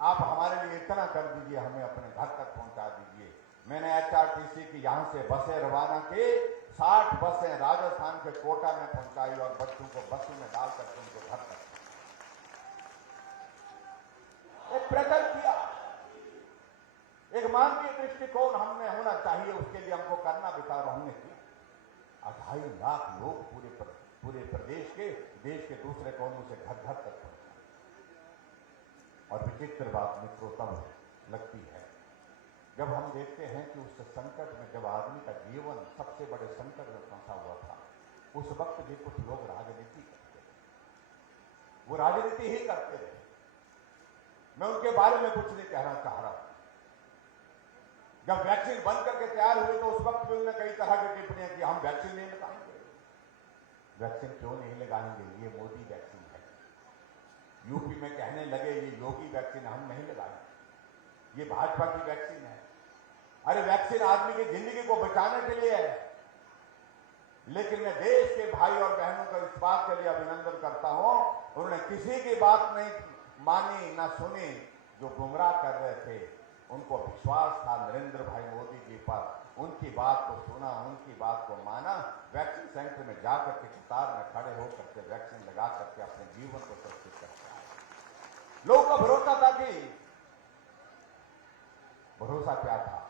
आप हमारे लिए इतना कर दीजिए, हमें अपने घर तक पहुंचा दीजिए। मैंने एचआरटीसी की यहां से बसें रवाना की, 60 बसें राजस्थान के कोटा में पहुंचाई और बच्चों को बसों में डाल करके उनको घर तक एक प्रकट किया। एक मानवीय दृष्टिकोण हमने होना चाहिए, उसके लिए हमको करना भी था और हमने किया। 2.5 लाख लोग पूरे प्रदेश के, देश के दूसरे कोनों से घर घर तक पहुंचे। और विचित्र बात मित्रों तब लगती है जब हम देखते हैं कि उस संकट में, जब आदमी का जीवन सबसे बड़े संकट में फंसा हुआ था, उस वक्त भी कुछ लोग राजनीति करते थे। वो राजनीति ही करते रहे। मैं उनके बारे में कुछ नहीं कहना चाह रहा। जब वैक्सीन बन करके तैयार हुई तो उस वक्त भी उन्होंने कई तरह की टिप्पणियां की, हम वैक्सीन नहीं लगाएंगे। वैक्सीन क्यों नहीं लगाएंगे? ये मोदी वैक्सीन है। यूपी में कहने लगे ये योगी वैक्सीन हम नहीं लगाएंगे, ये भाजपा की वैक्सीन है। अरे वैक्सीन आदमी की जिंदगी को बचाने के लिए है। लेकिन मैं देश के भाई और बहनों का इस बात के लिए अभिनंदन करता हूं, उन्होंने किसी की बात नहीं मानी ना सुनी। जो गुमराह कर रहे थे उनको विश्वास था नरेंद्र भाई मोदी जी पर, उनकी बात को सुना, उनकी बात को माना। वैक्सीन सेंटर में जाकर के कतार में खड़े होकर के वैक्सीन लगा करके अपने जीवन को सुरक्षित करते आए। लोगों का भरोसा था कि, भरोसा क्या था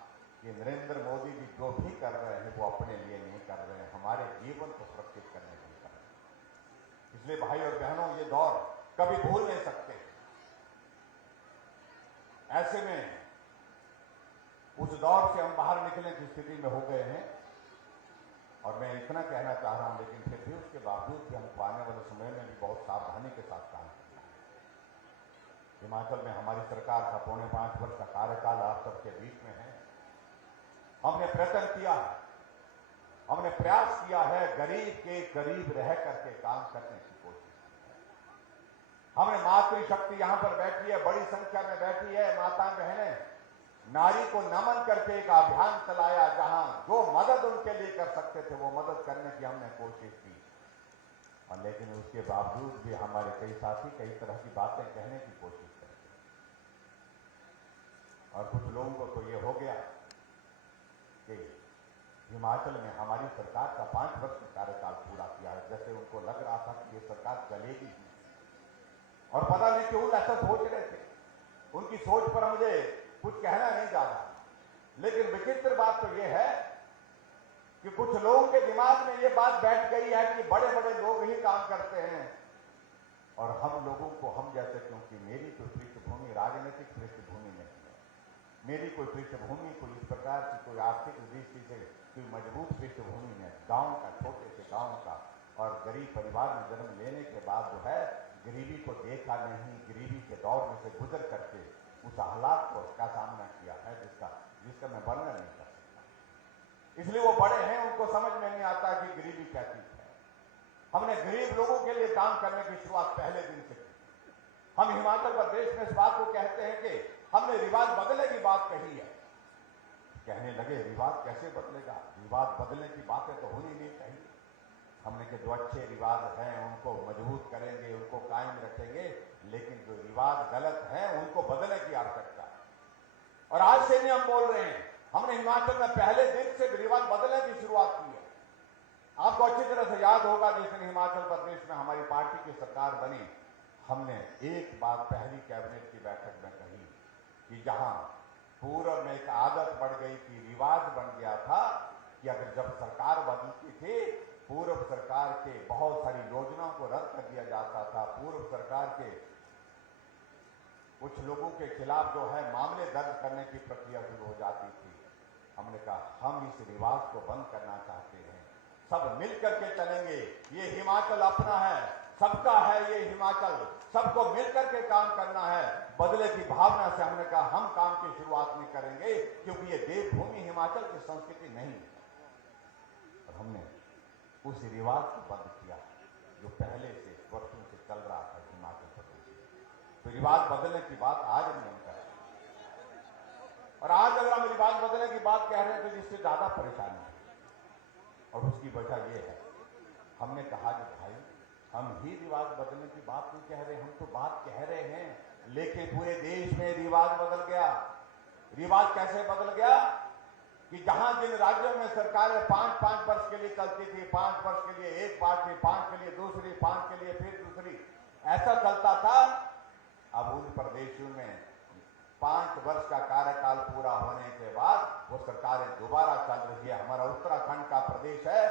कि नरेंद्र मोदी जी जो भी कर रहे हैं वो अपने लिए नहीं कर रहे हैं, हमारे जीवन को सुरक्षित करने के लिए कर रहे हैं। इसलिए भाई और बहनों, ये दौर कभी भूल नहीं सकते। ऐसे में उस दौर से हम बाहर निकलने की स्थिति में हो गए हैं। और मैं इतना कहना चाह रहा हूं, लेकिन फिर भी उसके बावजूद भी हमको आने वाले समय में भी बहुत सावधानी के साथ काम करना है। हिमाचल में हमारी सरकार का 4.25 वर्ष का कार्यकाल आप सबके बीच में है। हमने प्रयत्न किया है, हमने प्रयास किया है, गरीब के करीब रह करके काम करने की कोशिश की है। हमने मातृशक्ति यहां पर बैठी है, बड़ी संख्या में बैठी है माताएं बहनें, नारी को नमन करके एक अभियान चलाया, जहां जो मदद उनके लिए कर सकते थे वो मदद करने की हमने कोशिश की। और लेकिन उसके बावजूद भी हमारे कई साथी कई तरह की बातें कहने की कोशिश करते हैं। और कुछ लोगों को तो ये हो गया कि हिमाचल में हमारी सरकार का 5 वर्ष का कार्यकाल पूरा किया है, जैसे उनको लग रहा था कि ये सरकार चलेगी ही। और पता नहीं क्यों ऐसा सोच रहे थे। उनकी सोच पर मुझे कुछ कहना नहीं जा रहा, लेकिन विचित्र बात तो यह है कि कुछ लोगों के दिमाग में यह बात बैठ गई है कि बड़े बड़े लोग ही काम करते हैं और हम लोगों को, हम जैसे, क्योंकि मेरी कोई पृष्ठभूमि राजनीतिक पृष्ठभूमि नहीं है, मेरी कोई पृष्ठभूमि कोई इस प्रकार की कोई आर्थिक दृष्टि से कोई मजबूत पृष्ठभूमि नहीं, गांव का, छोटे से गांव का, और गरीब परिवार में जन्म लेने के बाद जो है गरीबी को देखा नहीं, गरीबी के दौर में से गुजर करके उस हालात को का सामना किया है जिसका मैं वर्णन नहीं कर सकता। इसलिए वो बड़े हैं, उनको समझ में नहीं आता कि गरीबी क्या चीज है। हमने गरीब लोगों के लिए काम करने की शुरुआत पहले दिन से की। हम हिमाचल प्रदेश में इस बात को कहते हैं कि हमने रिवाज बदलने की बात कही है। कहने लगे रिवाज कैसे बदलेगा, रिवाज बदलने की बातें तो होनी नहीं चाहिए। हमने के जो अच्छे रिवाज हैं उनको मजबूत करेंगे, उनको कायम रखेंगे, लेकिन जो रिवाज गलत हैं उनको बदलने की आवश्यकता है। और आज से नहीं हम बोल रहे हैं, हमने हिमाचल में पहले दिन से रिवाज बदलने की शुरुआत की है। आपको अच्छी तरह से याद होगा जिस दिन हिमाचल प्रदेश में हमारी पार्टी की सरकार बनी, हमने एक बात पहली कैबिनेट की बैठक में कही कि जहां पूर्व में एक आदत बढ़ गई थी, रिवाज बन गया था कि अगर जब सरकार बदलती थी, पूर्व सरकार के बहुत सारी योजनाओं को रद्द कर दिया जाता था, पूर्व सरकार के कुछ लोगों के खिलाफ जो है मामले दर्ज करने की प्रक्रिया शुरू हो जाती थी। हमने कहा हम इस रिवाज को बंद करना चाहते हैं, सब मिल करके चलेंगे, ये हिमाचल अपना है, सबका है ये हिमाचल, सबको मिलकर के काम करना है। बदले की भावना से हमने कहा हम काम की शुरुआत नहीं करेंगे, क्योंकि ये देवभूमि हिमाचल की संस्कृति नहीं है। और हमने उस रिवाज को बंद किया जो पहले से वर्षों से चल रहा था हिमाचल प्रदेश में। तो रिवाज बदलने की बात आज नहीं हम कर रहे, और आज अगर हम रिवाज बदलने की बात कह रहे हैं तो जिससे ज्यादा परेशानी है। और उसकी वजह यह है, हमने कहा कि भाई हम ही रिवाज बदलने की बात नहीं कह रहे, हम तो बात कह रहे हैं, लेकिन पूरे देश में रिवाज बदल गया। रिवाज कैसे बदल गया कि जहां जिन राज्यों में सरकारें 5-5 वर्ष के लिए चलती थी, 5 वर्ष के लिए एक पार्टी, 5 के लिए दूसरी, 5 के लिए फिर दूसरी, ऐसा चलता था। अब उन प्रदेशों में 5 वर्ष का कार्यकाल पूरा होने के बाद वो सरकारें दोबारा चल रही है। हमारा उत्तराखंड का प्रदेश है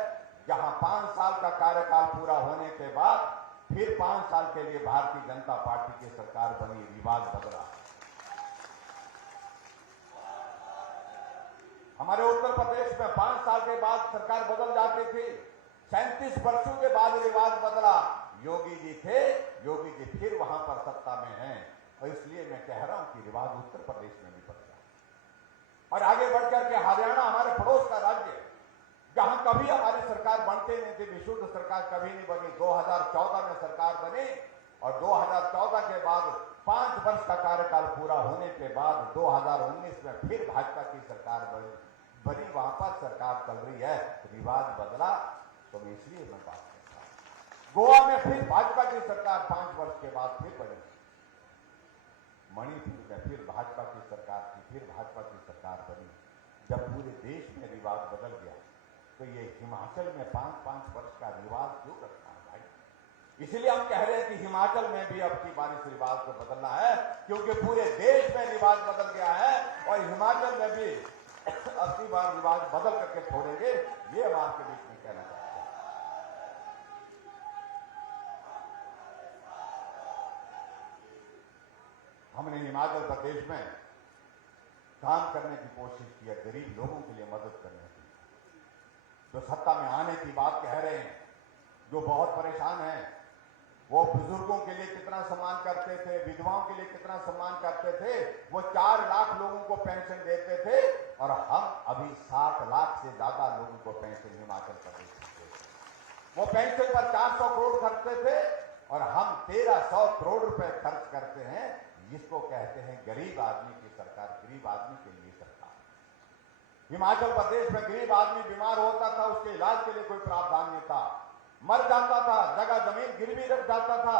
जहां 5 साल का कार्यकाल पूरा होने के बाद फिर 5 साल के लिए भारतीय जनता पार्टी की सरकार बनी, रिवाज बदला। हमारे उत्तर प्रदेश में 5 साल के बाद सरकार बदल जाती थी, 37 वर्षों के बाद रिवाज बदला। योगी जी थे, योगी जी फिर वहां पर सत्ता में हैं, और इसलिए मैं कह रहा हूं कि रिवाज उत्तर प्रदेश में भी बदला। और आगे बढ़कर के हरियाणा हमारे पड़ोस का राज्य है, जहां कभी हमारी सरकार बनते नहीं थी, विशुद्ध सरकार कभी नहीं बनी। 2014 में सरकार बनी, और 2014 के बाद 5 वर्ष का कार्यकाल पूरा होने के बाद 2019 में फिर भाजपा की सरकार बनी, वहां पर सरकार चल रही है। रिवाज बदला, तो इसलिए मैं बात करता हूं। गोवा में फिर भाजपा की सरकार 5 वर्ष के बाद फिर बनी, मणिपुर में फिर भाजपा की सरकार थी, फिर भाजपा की सरकार बनी। जब पूरे देश में रिवाज बदल गया, तो ये हिमाचल में 5-5 वर्ष का रिवाज क्यों रखना है भाई? इसलिए हम कह रहे हैं कि हिमाचल में भी अब की बार इस रिवाज को बदलना है, क्योंकि पूरे देश में रिवाज बदल गया है, और हिमाचल में भी अब की बार रिवाज बदल करके छोड़ेंगे, ये हम आपके बीच में कहना चाहते हैं। हमने हिमाचल प्रदेश में काम करने की कोशिश की है, गरीब लोगों के लिए मदद करने की। जो सत्ता में आने की बात कह रहे हैं, जो बहुत परेशान हैं, वो बुजुर्गों के लिए कितना सम्मान करते थे, विधवाओं के लिए कितना सम्मान करते थे। वो 4 लाख लोगों को पेंशन देते थे, और हम अभी 7 लाख से ज्यादा लोगों को पेंशन हिमाचल प्रदेश देते थे। वो पेंशन पर 400 करोड़ खर्चते थे, और हम 1300 करोड़ रुपए खर्च करते हैं, जिसको कहते हैं गरीब आदमी की सरकार, गरीब आदमी के लिए सरकार। हिमाचल प्रदेश में गरीब आदमी बीमार होता था, उसके इलाज के लिए कोई प्रावधान नहीं था, मर जाता था, जगह जमीन गिरवी रख जाता था,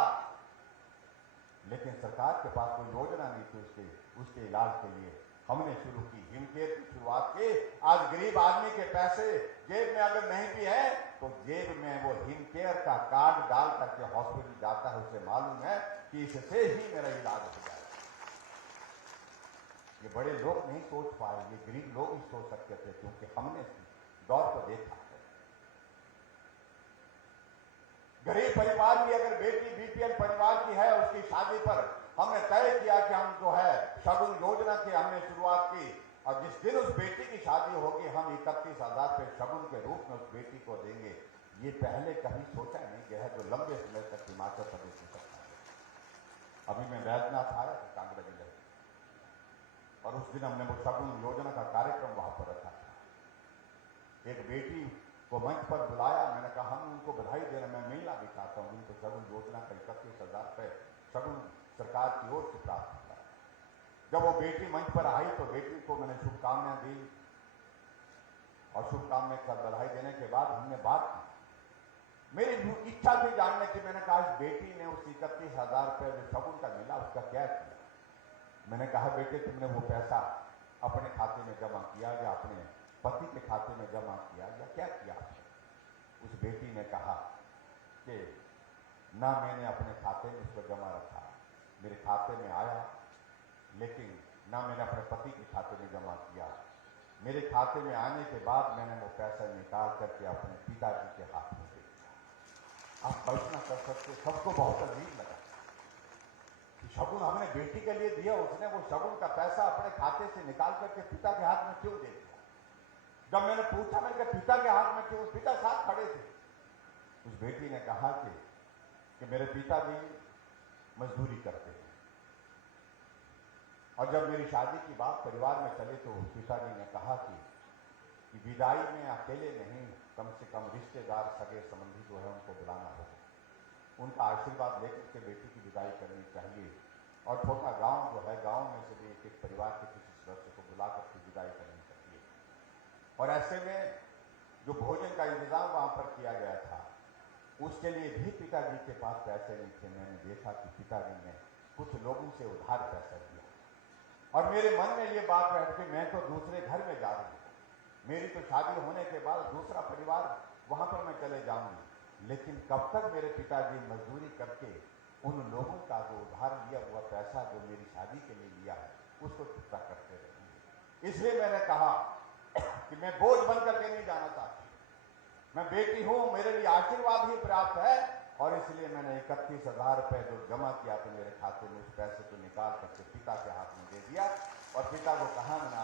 लेकिन सरकार के पास कोई योजना नहीं थी उसके इलाज के लिए। हमने शुरू की, हिम केयर की शुरुआत की। आज गरीब आदमी के पैसे जेब में अगर नहीं भी है तो जेब में वो हिम केयर का कार्ड डाल करके हॉस्पिटल जाता है, उसे मालूम है कि इससे ही मेरा इलाज हो जाएगा। ये बड़े लोग नहीं सोच पाए, ये गरीब लोग ही सोच सकते थे, क्योंकि हमने दौर को देखा है। गरीब परिवार की अगर बेटी बीपीएल परिवार की है, उसकी शादी पर हमने तय किया कि हम जो है शगुन योजना की हमने शुरुआत की, और जिस दिन उस बेटी की शादी होगी हम 31,000 रुपये शगुन के रूप में उस बेटी को देंगे। ये पहले कभी सोचा नहीं गया है, जो लंबे समय तक हिमाचल प्रदेश में सकता है। अभी मैं वैद्यनाथ आया था कांगड़ा जिले में, और उस दिन हमने वो शगुन योजना का कार्यक्रम वहां पर रखा था। एक बेटी को मंच पर बुलाया, मैंने कहा हम उनको बधाई देना, मैं मिलना भी चाहता हूं। उनको शगुन योजना का 31,000 रुपये शगुन सरकार की ओर से प्राप्त हुआ। जब वो बेटी मंच पर आई तो बेटी को मैंने शुभकामनाएं दी, और शुभकामनाएं का बधाई देने के बाद हमने बात की। मेरी इच्छा थी जानने की, मैंने कहा इस बेटी ने उस 31,000 रुपये जो शगुन का मिला उसका क्या किया। मैंने कहा बेटे तुमने वो पैसा अपने खाते में जमा किया या अपने पति के खाते में जमा किया या क्या किया। उस बेटी ने कहा कि ना मैंने अपने खाते में उसको जमा रखा, मेरे खाते में आया, लेकिन ना मैंने अपने पति के खाते में जमा किया। मेरे खाते में आने के बाद मैंने वो पैसा निकाल करके अपने पिताजी के हाथ में दे दिया। आप कल्पना कर सकते, सबको बहुत अजीब लगा कि शगुन हमने बेटी के लिए दिया, उसने वो शगुन का पैसा अपने खाते से निकाल करके पिता के हाथ में क्यों दे दिया। जब मैंने पूछा, मैंने कहा पिता के हाथ में क्यों, पिता साथ खड़े थे। उस बेटी ने कहा कि मेरे पिताजी मजदूरी करते हैं, और जब मेरी शादी की बात परिवार में चले तो पिताजी ने कहा कि विदाई में अकेले नहीं, कम से कम रिश्तेदार सगे संबंधी जो है उनको बुलाना होगा, उनका आशीर्वाद लेकर के बेटी की विदाई करनी चाहिए, और छोटा गांव जो है गांव में से भी एक परिवार के किसी सदस्य को बुला करके विदाई करनी चाहिए। और ऐसे में जो भोजन का इंतजाम वहां पर किया गया था उसके लिए भी पिताजी के पास पैसे नहीं थे। मैंने देखा कि पिताजी ने कुछ लोगों से उधार पैसा दिया, और मेरे मन में ये बात बैठ के मैं तो दूसरे घर में जा रही हूँ, मेरी तो शादी होने के बाद दूसरा परिवार वहां पर मैं चले जाऊंगी, लेकिन कब तक मेरे पिताजी मजदूरी करके उन लोगों का जो उधार लिया हुआ पैसा जो मेरी शादी के लिए लिया है उसको चुकता करते रहेंगे। इसलिए मैंने कहा कि मैं बोझ बन करके नहीं जाना चाहती, मैं बेटी हूं, मेरे लिए आशीर्वाद ही पर्याप्त है, और इसलिए मैंने 31,000 रुपये जो जमा किया था मेरे खाते में, उस पैसे को निकाल करके पिता के हाथ में दे दिया, और पिता को कहा मैंने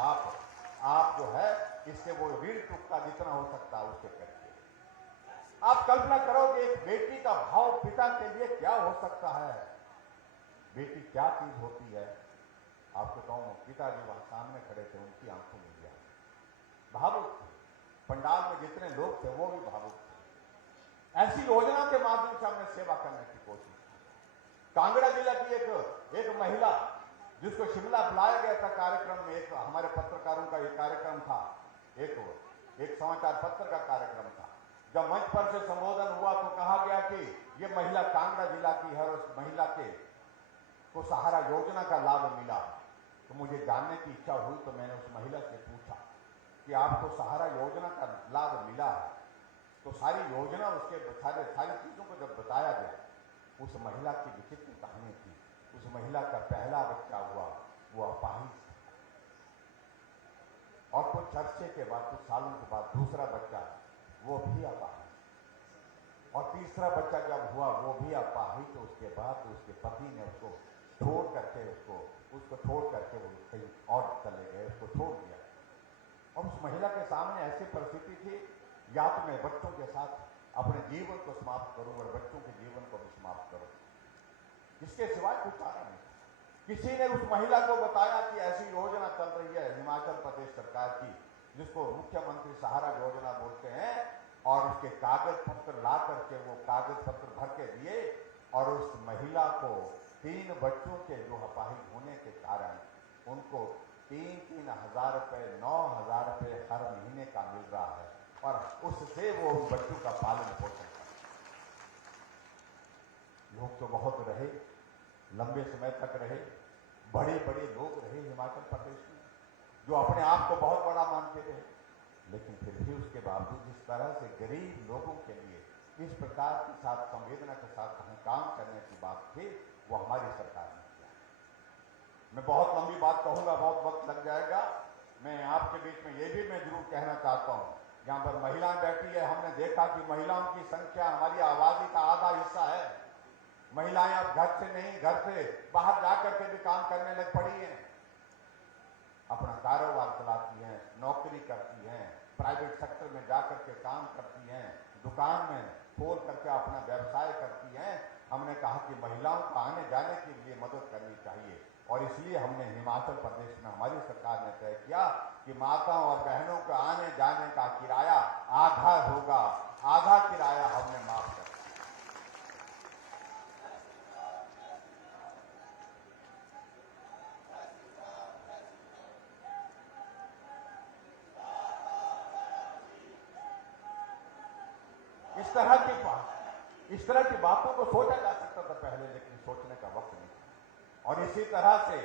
आप जो है इससे वो ऋण चुकता जितना हो सकता है उसके करके। आप कल्पना करो कि एक बेटी का भाव पिता के लिए क्या हो सकता है, बेटी क्या चीज होती है। आपको कहूं पिताजी वहां सामने खड़े थे, उनकी आंखों में गया, भावुक थे, पंडाल में जितने लोग थे वो भी भावुक थे। ऐसी योजना के माध्यम से हमने सेवा करने की कोशिश की। कांगड़ा जिला की एक महिला जिसको शिमला बुलाया गया था कार्यक्रम में, एक हमारे पत्रकारों का एक कार्यक्रम था, एक समाचार पत्र का कार्यक्रम था। जब मंच पर से संबोधन हुआ तो कहा गया कि ये महिला कांगड़ा जिला की है और उस महिला को सहारा योजना का लाभ मिला। तो मुझे जानने की इच्छा हुई, तो मैंने उस महिला से पूछा कि आपको सहारा योजना का लाभ मिला है, तो सारी योजना उसके सारी चीजों को जब बताया गया, उस महिला की विचित्र कहानी थी। उस महिला का पहला बच्चा हुआ, वो अपाहिज था, और कुछ अरसे के बाद, कुछ सालों के बाद दूसरा बच्चा वो भी अपाहिज, और तीसरा बच्चा जब हुआ वो भी अपाहिज। तो उसके बाद उसके पति ने उसको छोड़ करके वो कहीं और चले गए, उसको छोड़ दिया। और उस महिला के सामने ऐसी परिस्थिति थी, या तो मैं बच्चों के साथ अपने जीवन को समाप्त करूं और बच्चों के जीवन को भी समाप्त करूं, इसके सिवाय कुछ चारा नहीं। किसी ने उस महिला को बताया कि ऐसी योजना चल रही है हिमाचल प्रदेश सरकार की, जिसको मुख्यमंत्री सहारा योजना बोलते हैं, और उसके कागज पत्र ला करके वो कागज पत्र भर के दिए, और उस महिला को 3 बच्चों के जो अपाहिज होने के कारण उनको 3-3 हजार रुपये, 9,000 रुपये हर महीने का मिल रहा है, और उससे वो उन बच्चों का पालन पोषण करते। लोग तो बहुत रहे, लंबे समय तक रहे, बड़े बड़े लोग रहे हिमाचल प्रदेश में, जो अपने आप को बहुत बड़ा मानते थे, लेकिन फिर भी उसके बावजूद इस तरह से गरीब लोगों के लिए इस प्रकार के साथ संवेदना के साथ हम काम करने की बात थी, वो हमारी सरकार ने किया। मैं बहुत लंबी बात कहूंगा, बहुत वक्त लग जाएगा। मैं आपके बीच में ये भी मैं जरूर कहना चाहता हूं, यहाँ पर महिलाएं बैठी है, हमने देखा कि महिलाओं की संख्या हमारी आबादी का आधा हिस्सा है। महिलाएं अब घर से नहीं, घर से बाहर जाकर के भी काम करने लग पड़ी हैं, अपना कारोबार चलाती हैं, नौकरी करती हैं, प्राइवेट सेक्टर में जाकर के काम करती हैं, दुकान में खोल करके अपना व्यवसाय करती हैं। हमने कहा कि महिलाओं को आने जाने के लिए मदद करनी चाहिए, और इसलिए हमने हिमाचल प्रदेश में हमारी सरकार ने तय किया कि माताओं और बहनों को आने जाने का किराया आधा होगा, आधा किराया हमने माफ कर दिया। इस तरह की बातों को सोचा जा सकता था पहले, लेकिन सोचने का वक्त नहीं था। और इसी तरह से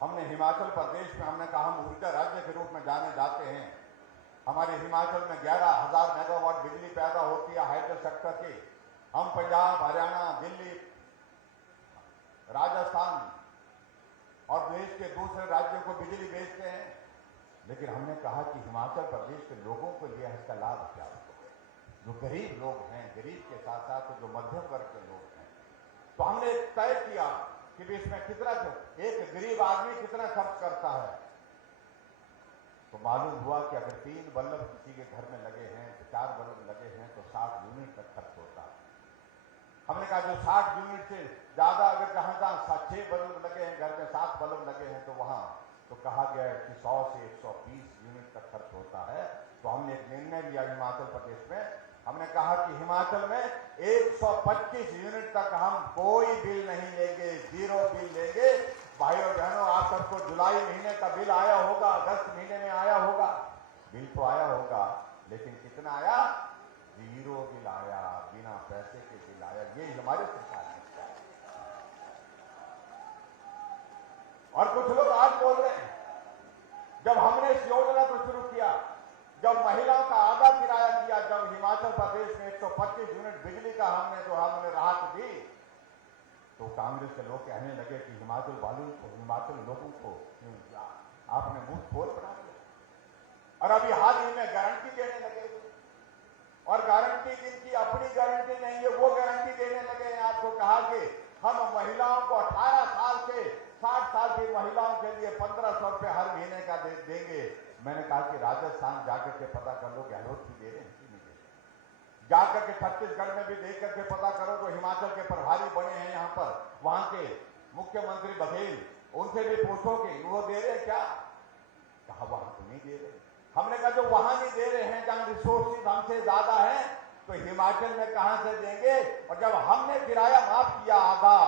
हमने हिमाचल प्रदेश में हमने कहा हम ऊर्जा राज्य के रूप में जाने जाते हैं। हमारे हिमाचल में 11,000 मेगावाट बिजली पैदा होती है हाइड्रो सेक्टर की। हम पंजाब, हरियाणा, दिल्ली, राजस्थान और देश के दूसरे राज्यों को बिजली बेचते हैं, लेकिन हमने कहा कि हिमाचल प्रदेश के लोगों को लिए इसका लाभ क्या होगा। जो गरीब लोग हैं, गरीब के साथ साथ जो मध्यम वर्ग के लोग हैं, तो हमने तय किया कि इसमें कितना, एक गरीब आदमी कितना खर्च करता है। तो मालूम हुआ कि अगर 3 बल्ब किसी के घर में लगे हैं, 4 बल्ब लगे हैं, तो 60 यूनिट तक खर्च होता है। हमने कहा जो 60 यूनिट से ज्यादा अगर जहां 6 बल्ब लगे हैं घर में, 7 बल्ब लगे हैं, तो वहां तो कहा गया है कि 100 से 120 यूनिट तक खर्च होता है। तो हमने एक निर्णय लिया हिमाचल प्रदेश में, हमने कहा कि हिमाचल में 125 यूनिट तक हम कोई बिल नहीं लेंगे, 0 बिल लेंगे। भाइयों बहनों, आप सबको जुलाई महीने का बिल आया होगा, अगस्त महीने में आया होगा, बिल तो आया होगा, लेकिन कितना आया? 0 बिल आया, बिना पैसे के बिल आया। ये हमारी सरकार ने किया। और कुछ लोग आज बोल रहे हैं, जब हमने इस योजना को शुरू किया, जब महिलाओं का आधा किराया किया, जब हिमाचल प्रदेश में 125 यूनिट बिजली का हमने राहत दी, तो कांग्रेस के लोग कहने लगे कि हिमाचल वालों को, हिमाचल लोगों को आपने मुंह खोल बना दिया। और अभी हाल ही में गारंटी देने लगे, और गारंटी जिनकी अपनी गारंटी नहीं है वो गारंटी देने लगे हैं। आपको कहा कि हम महिलाओं को 18 साल से 60 साल की महिलाओं के लिए 1500 रुपये हर महीने का देंगे। मैंने कहा कि राजस्थान जाकर के पता कर लो, गहलोत भी दे रहे हैं कि नहीं दे रहे। जाकर के छत्तीसगढ़ में भी देख करके पता करो, जो हिमाचल के प्रभारी बने हैं यहाँ पर, वहां के मुख्यमंत्री बघेल, उनसे भी पूछो कि वो दे रहे क्या? कहा वहां तो नहीं दे रहे। हमने कहा जो वहां नहीं दे रहे हैं, जहां रिसोर्सेज हमसे ज्यादा है, तो हिमाचल में कहां से देंगे? और जब हमने किराया माफ किया आधा,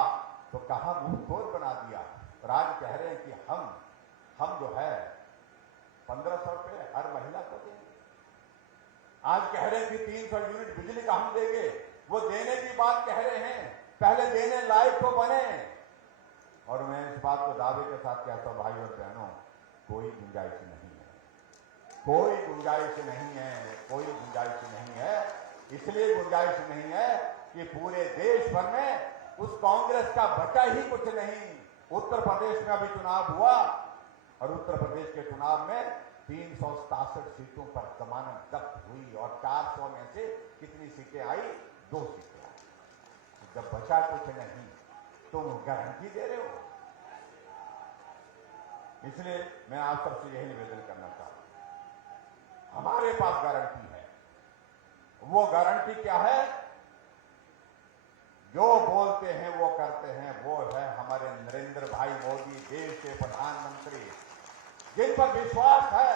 तो कहा मुंह तोड़ बना दिया। राज कह रहे हैं कि हम जो है 1500 रुपये हर महिला को देंगे। आज कह रहे हैं कि 300 यूनिट बिजली का हम देंगे। वो देने की बात कह रहे हैं, पहले देने लायक तो बने। और मैं इस बात को दावे के साथ कहता हूं, भाई और बहनों, कोई गुंजाइश नहीं है, कोई गुंजाइश नहीं है, कोई गुंजाइश नहीं है। इसलिए गुंजाइश नहीं है कि पूरे देश भर में उस कांग्रेस का बचा ही कुछ नहीं। उत्तर प्रदेश में अभी चुनाव हुआ, और उत्तर प्रदेश के चुनाव में 367 सीटों पर जमानत जब्त हुई, और 400 में से कितनी सीटें आई? 2 सीटें आई। जब बचा कुछ नहीं, तुम गारंटी दे रहे हो। इसलिए मैं आप सबसे यही निवेदन करना चाहता हूं, हमारे पास गारंटी है। वो गारंटी क्या है? जो बोलते हैं वो करते हैं, वो है हमारे नरेंद्र भाई मोदी, देश के प्रधानमंत्री, जिन पर विश्वास है,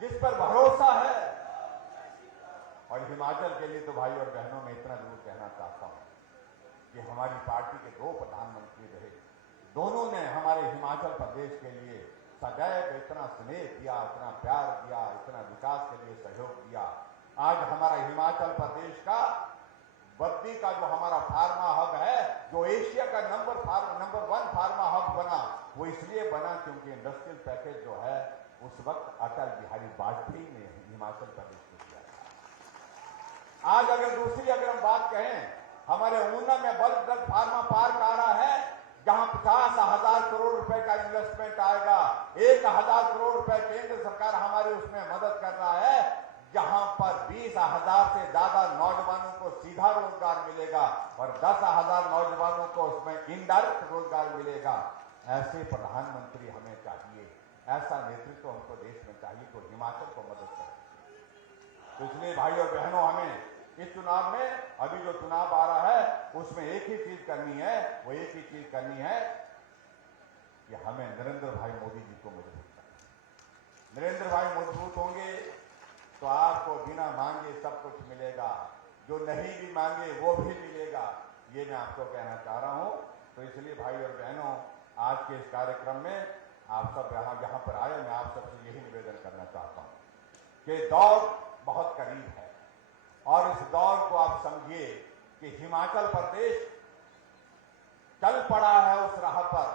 जिस पर भरोसा है। और हिमाचल के लिए तो भाई और बहनों, मैं इतना जरूर कहना चाहता हूं कि हमारी पार्टी के 2 प्रधानमंत्री रहे, दोनों ने हमारे हिमाचल प्रदेश के लिए सदैव इतना स्नेह दिया, इतना प्यार दिया, इतना विकास के लिए सहयोग दिया। आज हमारा हिमाचल प्रदेश का बद्दी का जो हमारा फार्मा हब है, जो एशिया का नंबर 1 फार्मा हब बना, वो इसलिए बना क्योंकि इंडस्ट्रियल पैकेज जो है उस वक्त अटल बिहारी वाजपेयी ने हिमाचल प्रदेश को दिया था। आज अगर हम बात कहें, हमारे ऊना में बल्क ड्रग फार्मा पार्क आ रहा है, जहां 50,000 करोड़ रुपए का इन्वेस्टमेंट आएगा। 1,000 करोड़ रुपए केंद्र सरकार हमारी उसमें मदद कर रहा है, जहां पर 20,000 से ज्यादा नौजवानों को सीधा रोजगार मिलेगा और 10,000 नौजवानों को उसमें इनडायरेक्ट रोजगार मिलेगा। ऐसे प्रधानमंत्री हमें चाहिए, ऐसा नेतृत्व हमको देश में चाहिए, तो हिमाचल को मदद करें। तो इसलिए भाई और बहनों, हमें इस चुनाव में, अभी जो चुनाव आ रहा है, उसमें एक ही चीज करनी है, वो एक ही चीज करनी है कि हमें नरेंद्र भाई मोदी जी को मजबूत करना। नरेंद्र भाई मजबूत होंगे तो आपको बिना मांगे सब कुछ मिलेगा, जो नहीं भी मांगे वो भी मिलेगा। ये मैं आपको कहना चाह रहा हूं। तो इसलिए भाई और बहनों, आज के इस कार्यक्रम में आप सब जहां पर आए, मैं आप सबसे यही निवेदन करना चाहता हूं कि दौर बहुत करीब है और इस दौर को आप समझिए कि हिमाचल प्रदेश चल पड़ा है उस राह पर,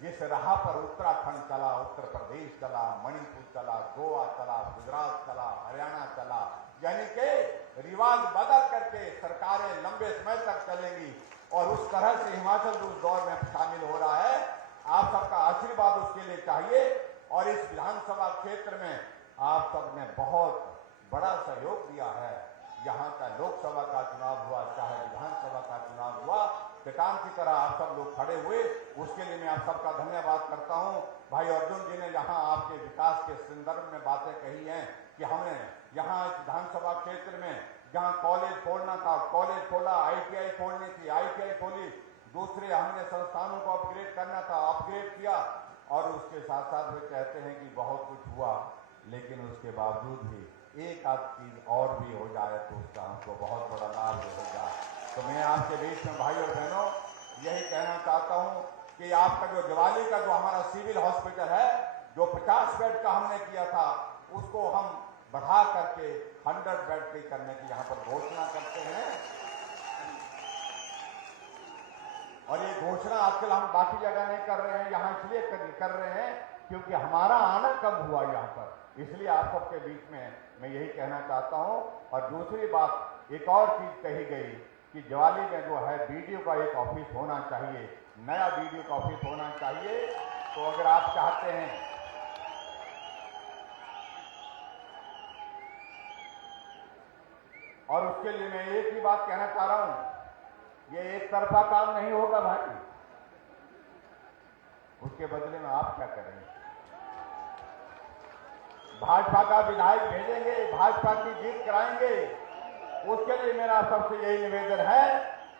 जिस राह पर उत्तराखंड चला, उत्तर प्रदेश चला, मणिपुर चला, गोवा चला, गुजरात चला, हरियाणा चला। यानी कि रिवाज बदल करके सरकारें लंबे समय तक चलेंगी और उस तरह से हिमाचल उस दौर में शामिल हो रहा है। आप सबका आशीर्वाद उसके लिए चाहिए और इस विधानसभा क्षेत्र में आप सबने बहुत बड़ा सहयोग दिया है। यहाँ का लोकसभा का चुनाव हुआ, चाहे विधानसभा का चुनाव हुआ, चट्टान की तरह आप सब लोग खड़े हुए, उसके लिए मैं आप सबका धन्यवाद करता हूँ। भाई अर्जुन जी ने यहाँ आपके विकास के संदर्भ में बातें कही हैं कि हमने यहाँ इस विधानसभा क्षेत्र में जहाँ कॉलेज खोलना था, कॉलेज खोला, ITI खोलनी थी, ITI खोली, दूसरे हमने संस्थानों को अपग्रेड करना था, अपग्रेड किया। और उसके साथ साथ वे कहते हैं कि बहुत कुछ हुआ, लेकिन उसके बावजूद भी एक आध चीज और भी हो जाए तो उसका हमको बहुत बड़ा लाभ होगा। तो मैं आपके बीच में भाई और बहनों यही कहना चाहता हूं कि आपका जो ज्वाली का जो हमारा सिविल हॉस्पिटल है, जो 50 बेड का हमने किया था, उसको हम बढ़ा करके 100 बेड की करने की यहाँ पर घोषणा करते हैं। और ये घोषणा आजकल हम बाकी जगह नहीं कर रहे हैं, यहाँ इसलिए कर रहे हैं क्योंकि हमारा आना कम हुआ यहाँ पर, इसलिए आप सबके बीच में मैं यही कहना चाहता हूं। और दूसरी बात, एक और चीज कही गई कि ज्वाली में जो है बीडीओ का एक ऑफिस होना चाहिए, नया बीडीओ का ऑफिस होना चाहिए। तो अगर आप चाहते हैं, और उसके लिए मैं एक ही बात कहना चाह रहा हूं, ये एक तरफा काम नहीं होगा भाई, उसके बदले में आप क्या करेंगे? भाजपा का विधायक भेजेंगे, भाजपा की जीत कराएंगे। उसके लिए मेरा सबसे यही निवेदन है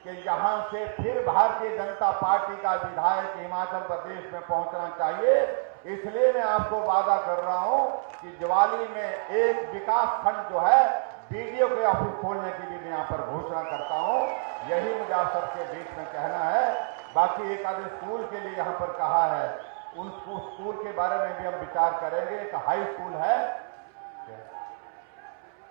कि यहां से फिर भारतीय जनता पार्टी का विधायक हिमाचल प्रदेश में पहुंचना चाहिए। इसलिए मैं आपको वादा कर रहा हूं कि ज्वाली में एक विकास खंड जो है बीडीओ के ऑफिस खोलने की भी मैं यहाँ पर घोषणा करता हूं। यही मुझे आप सबके बीच में कहना है। बाकी एक आधे स्कूल के लिए यहाँ पर कहा है, उन स्कूल के बारे में भी हम विचार करेंगे। एक हाई स्कूल है,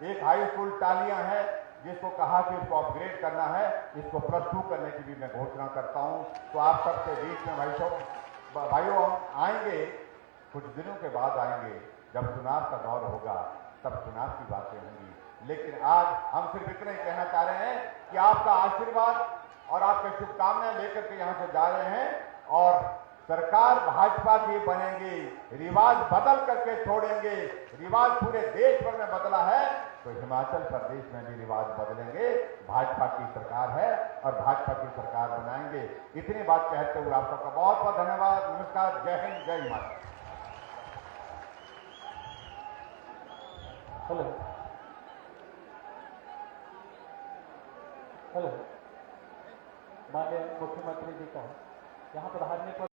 एक हाई स्कूल टालियां है, जिसको कहा कि इसको अपग्रेड करना है, इसको +2 करने की भी मैं घोषणा करता हूं। तो आप सबके बीच में भाइयों हम आएंगे, कुछ दिनों के बाद आएंगे, जब चुनाव का दौर होगा तब चुनाव की बातें होंगी। लेकिन आज हम सिर्फ इतना ही कहना चाह रहे हैं कि आपका आशीर्वाद और आपके शुभकामनाएं लेकर के यहाँ से जा रहे हैं और सरकार भाजपा की बनेगी। रिवाज बदल करके छोड़ेंगे। रिवाज पूरे देश भर में बदला है, तो हिमाचल प्रदेश में भी रिवाज बदलेंगे। भाजपा की सरकार है और भाजपा की सरकार बनाएंगे। इतनी बात कहते हुए आप सबका बहुत बहुत धन्यवाद। नमस्कार, जय हिंद, जय हिमाचल। हेलो, माननीय मुख्यमंत्री जी का यहाँ पर हारने पर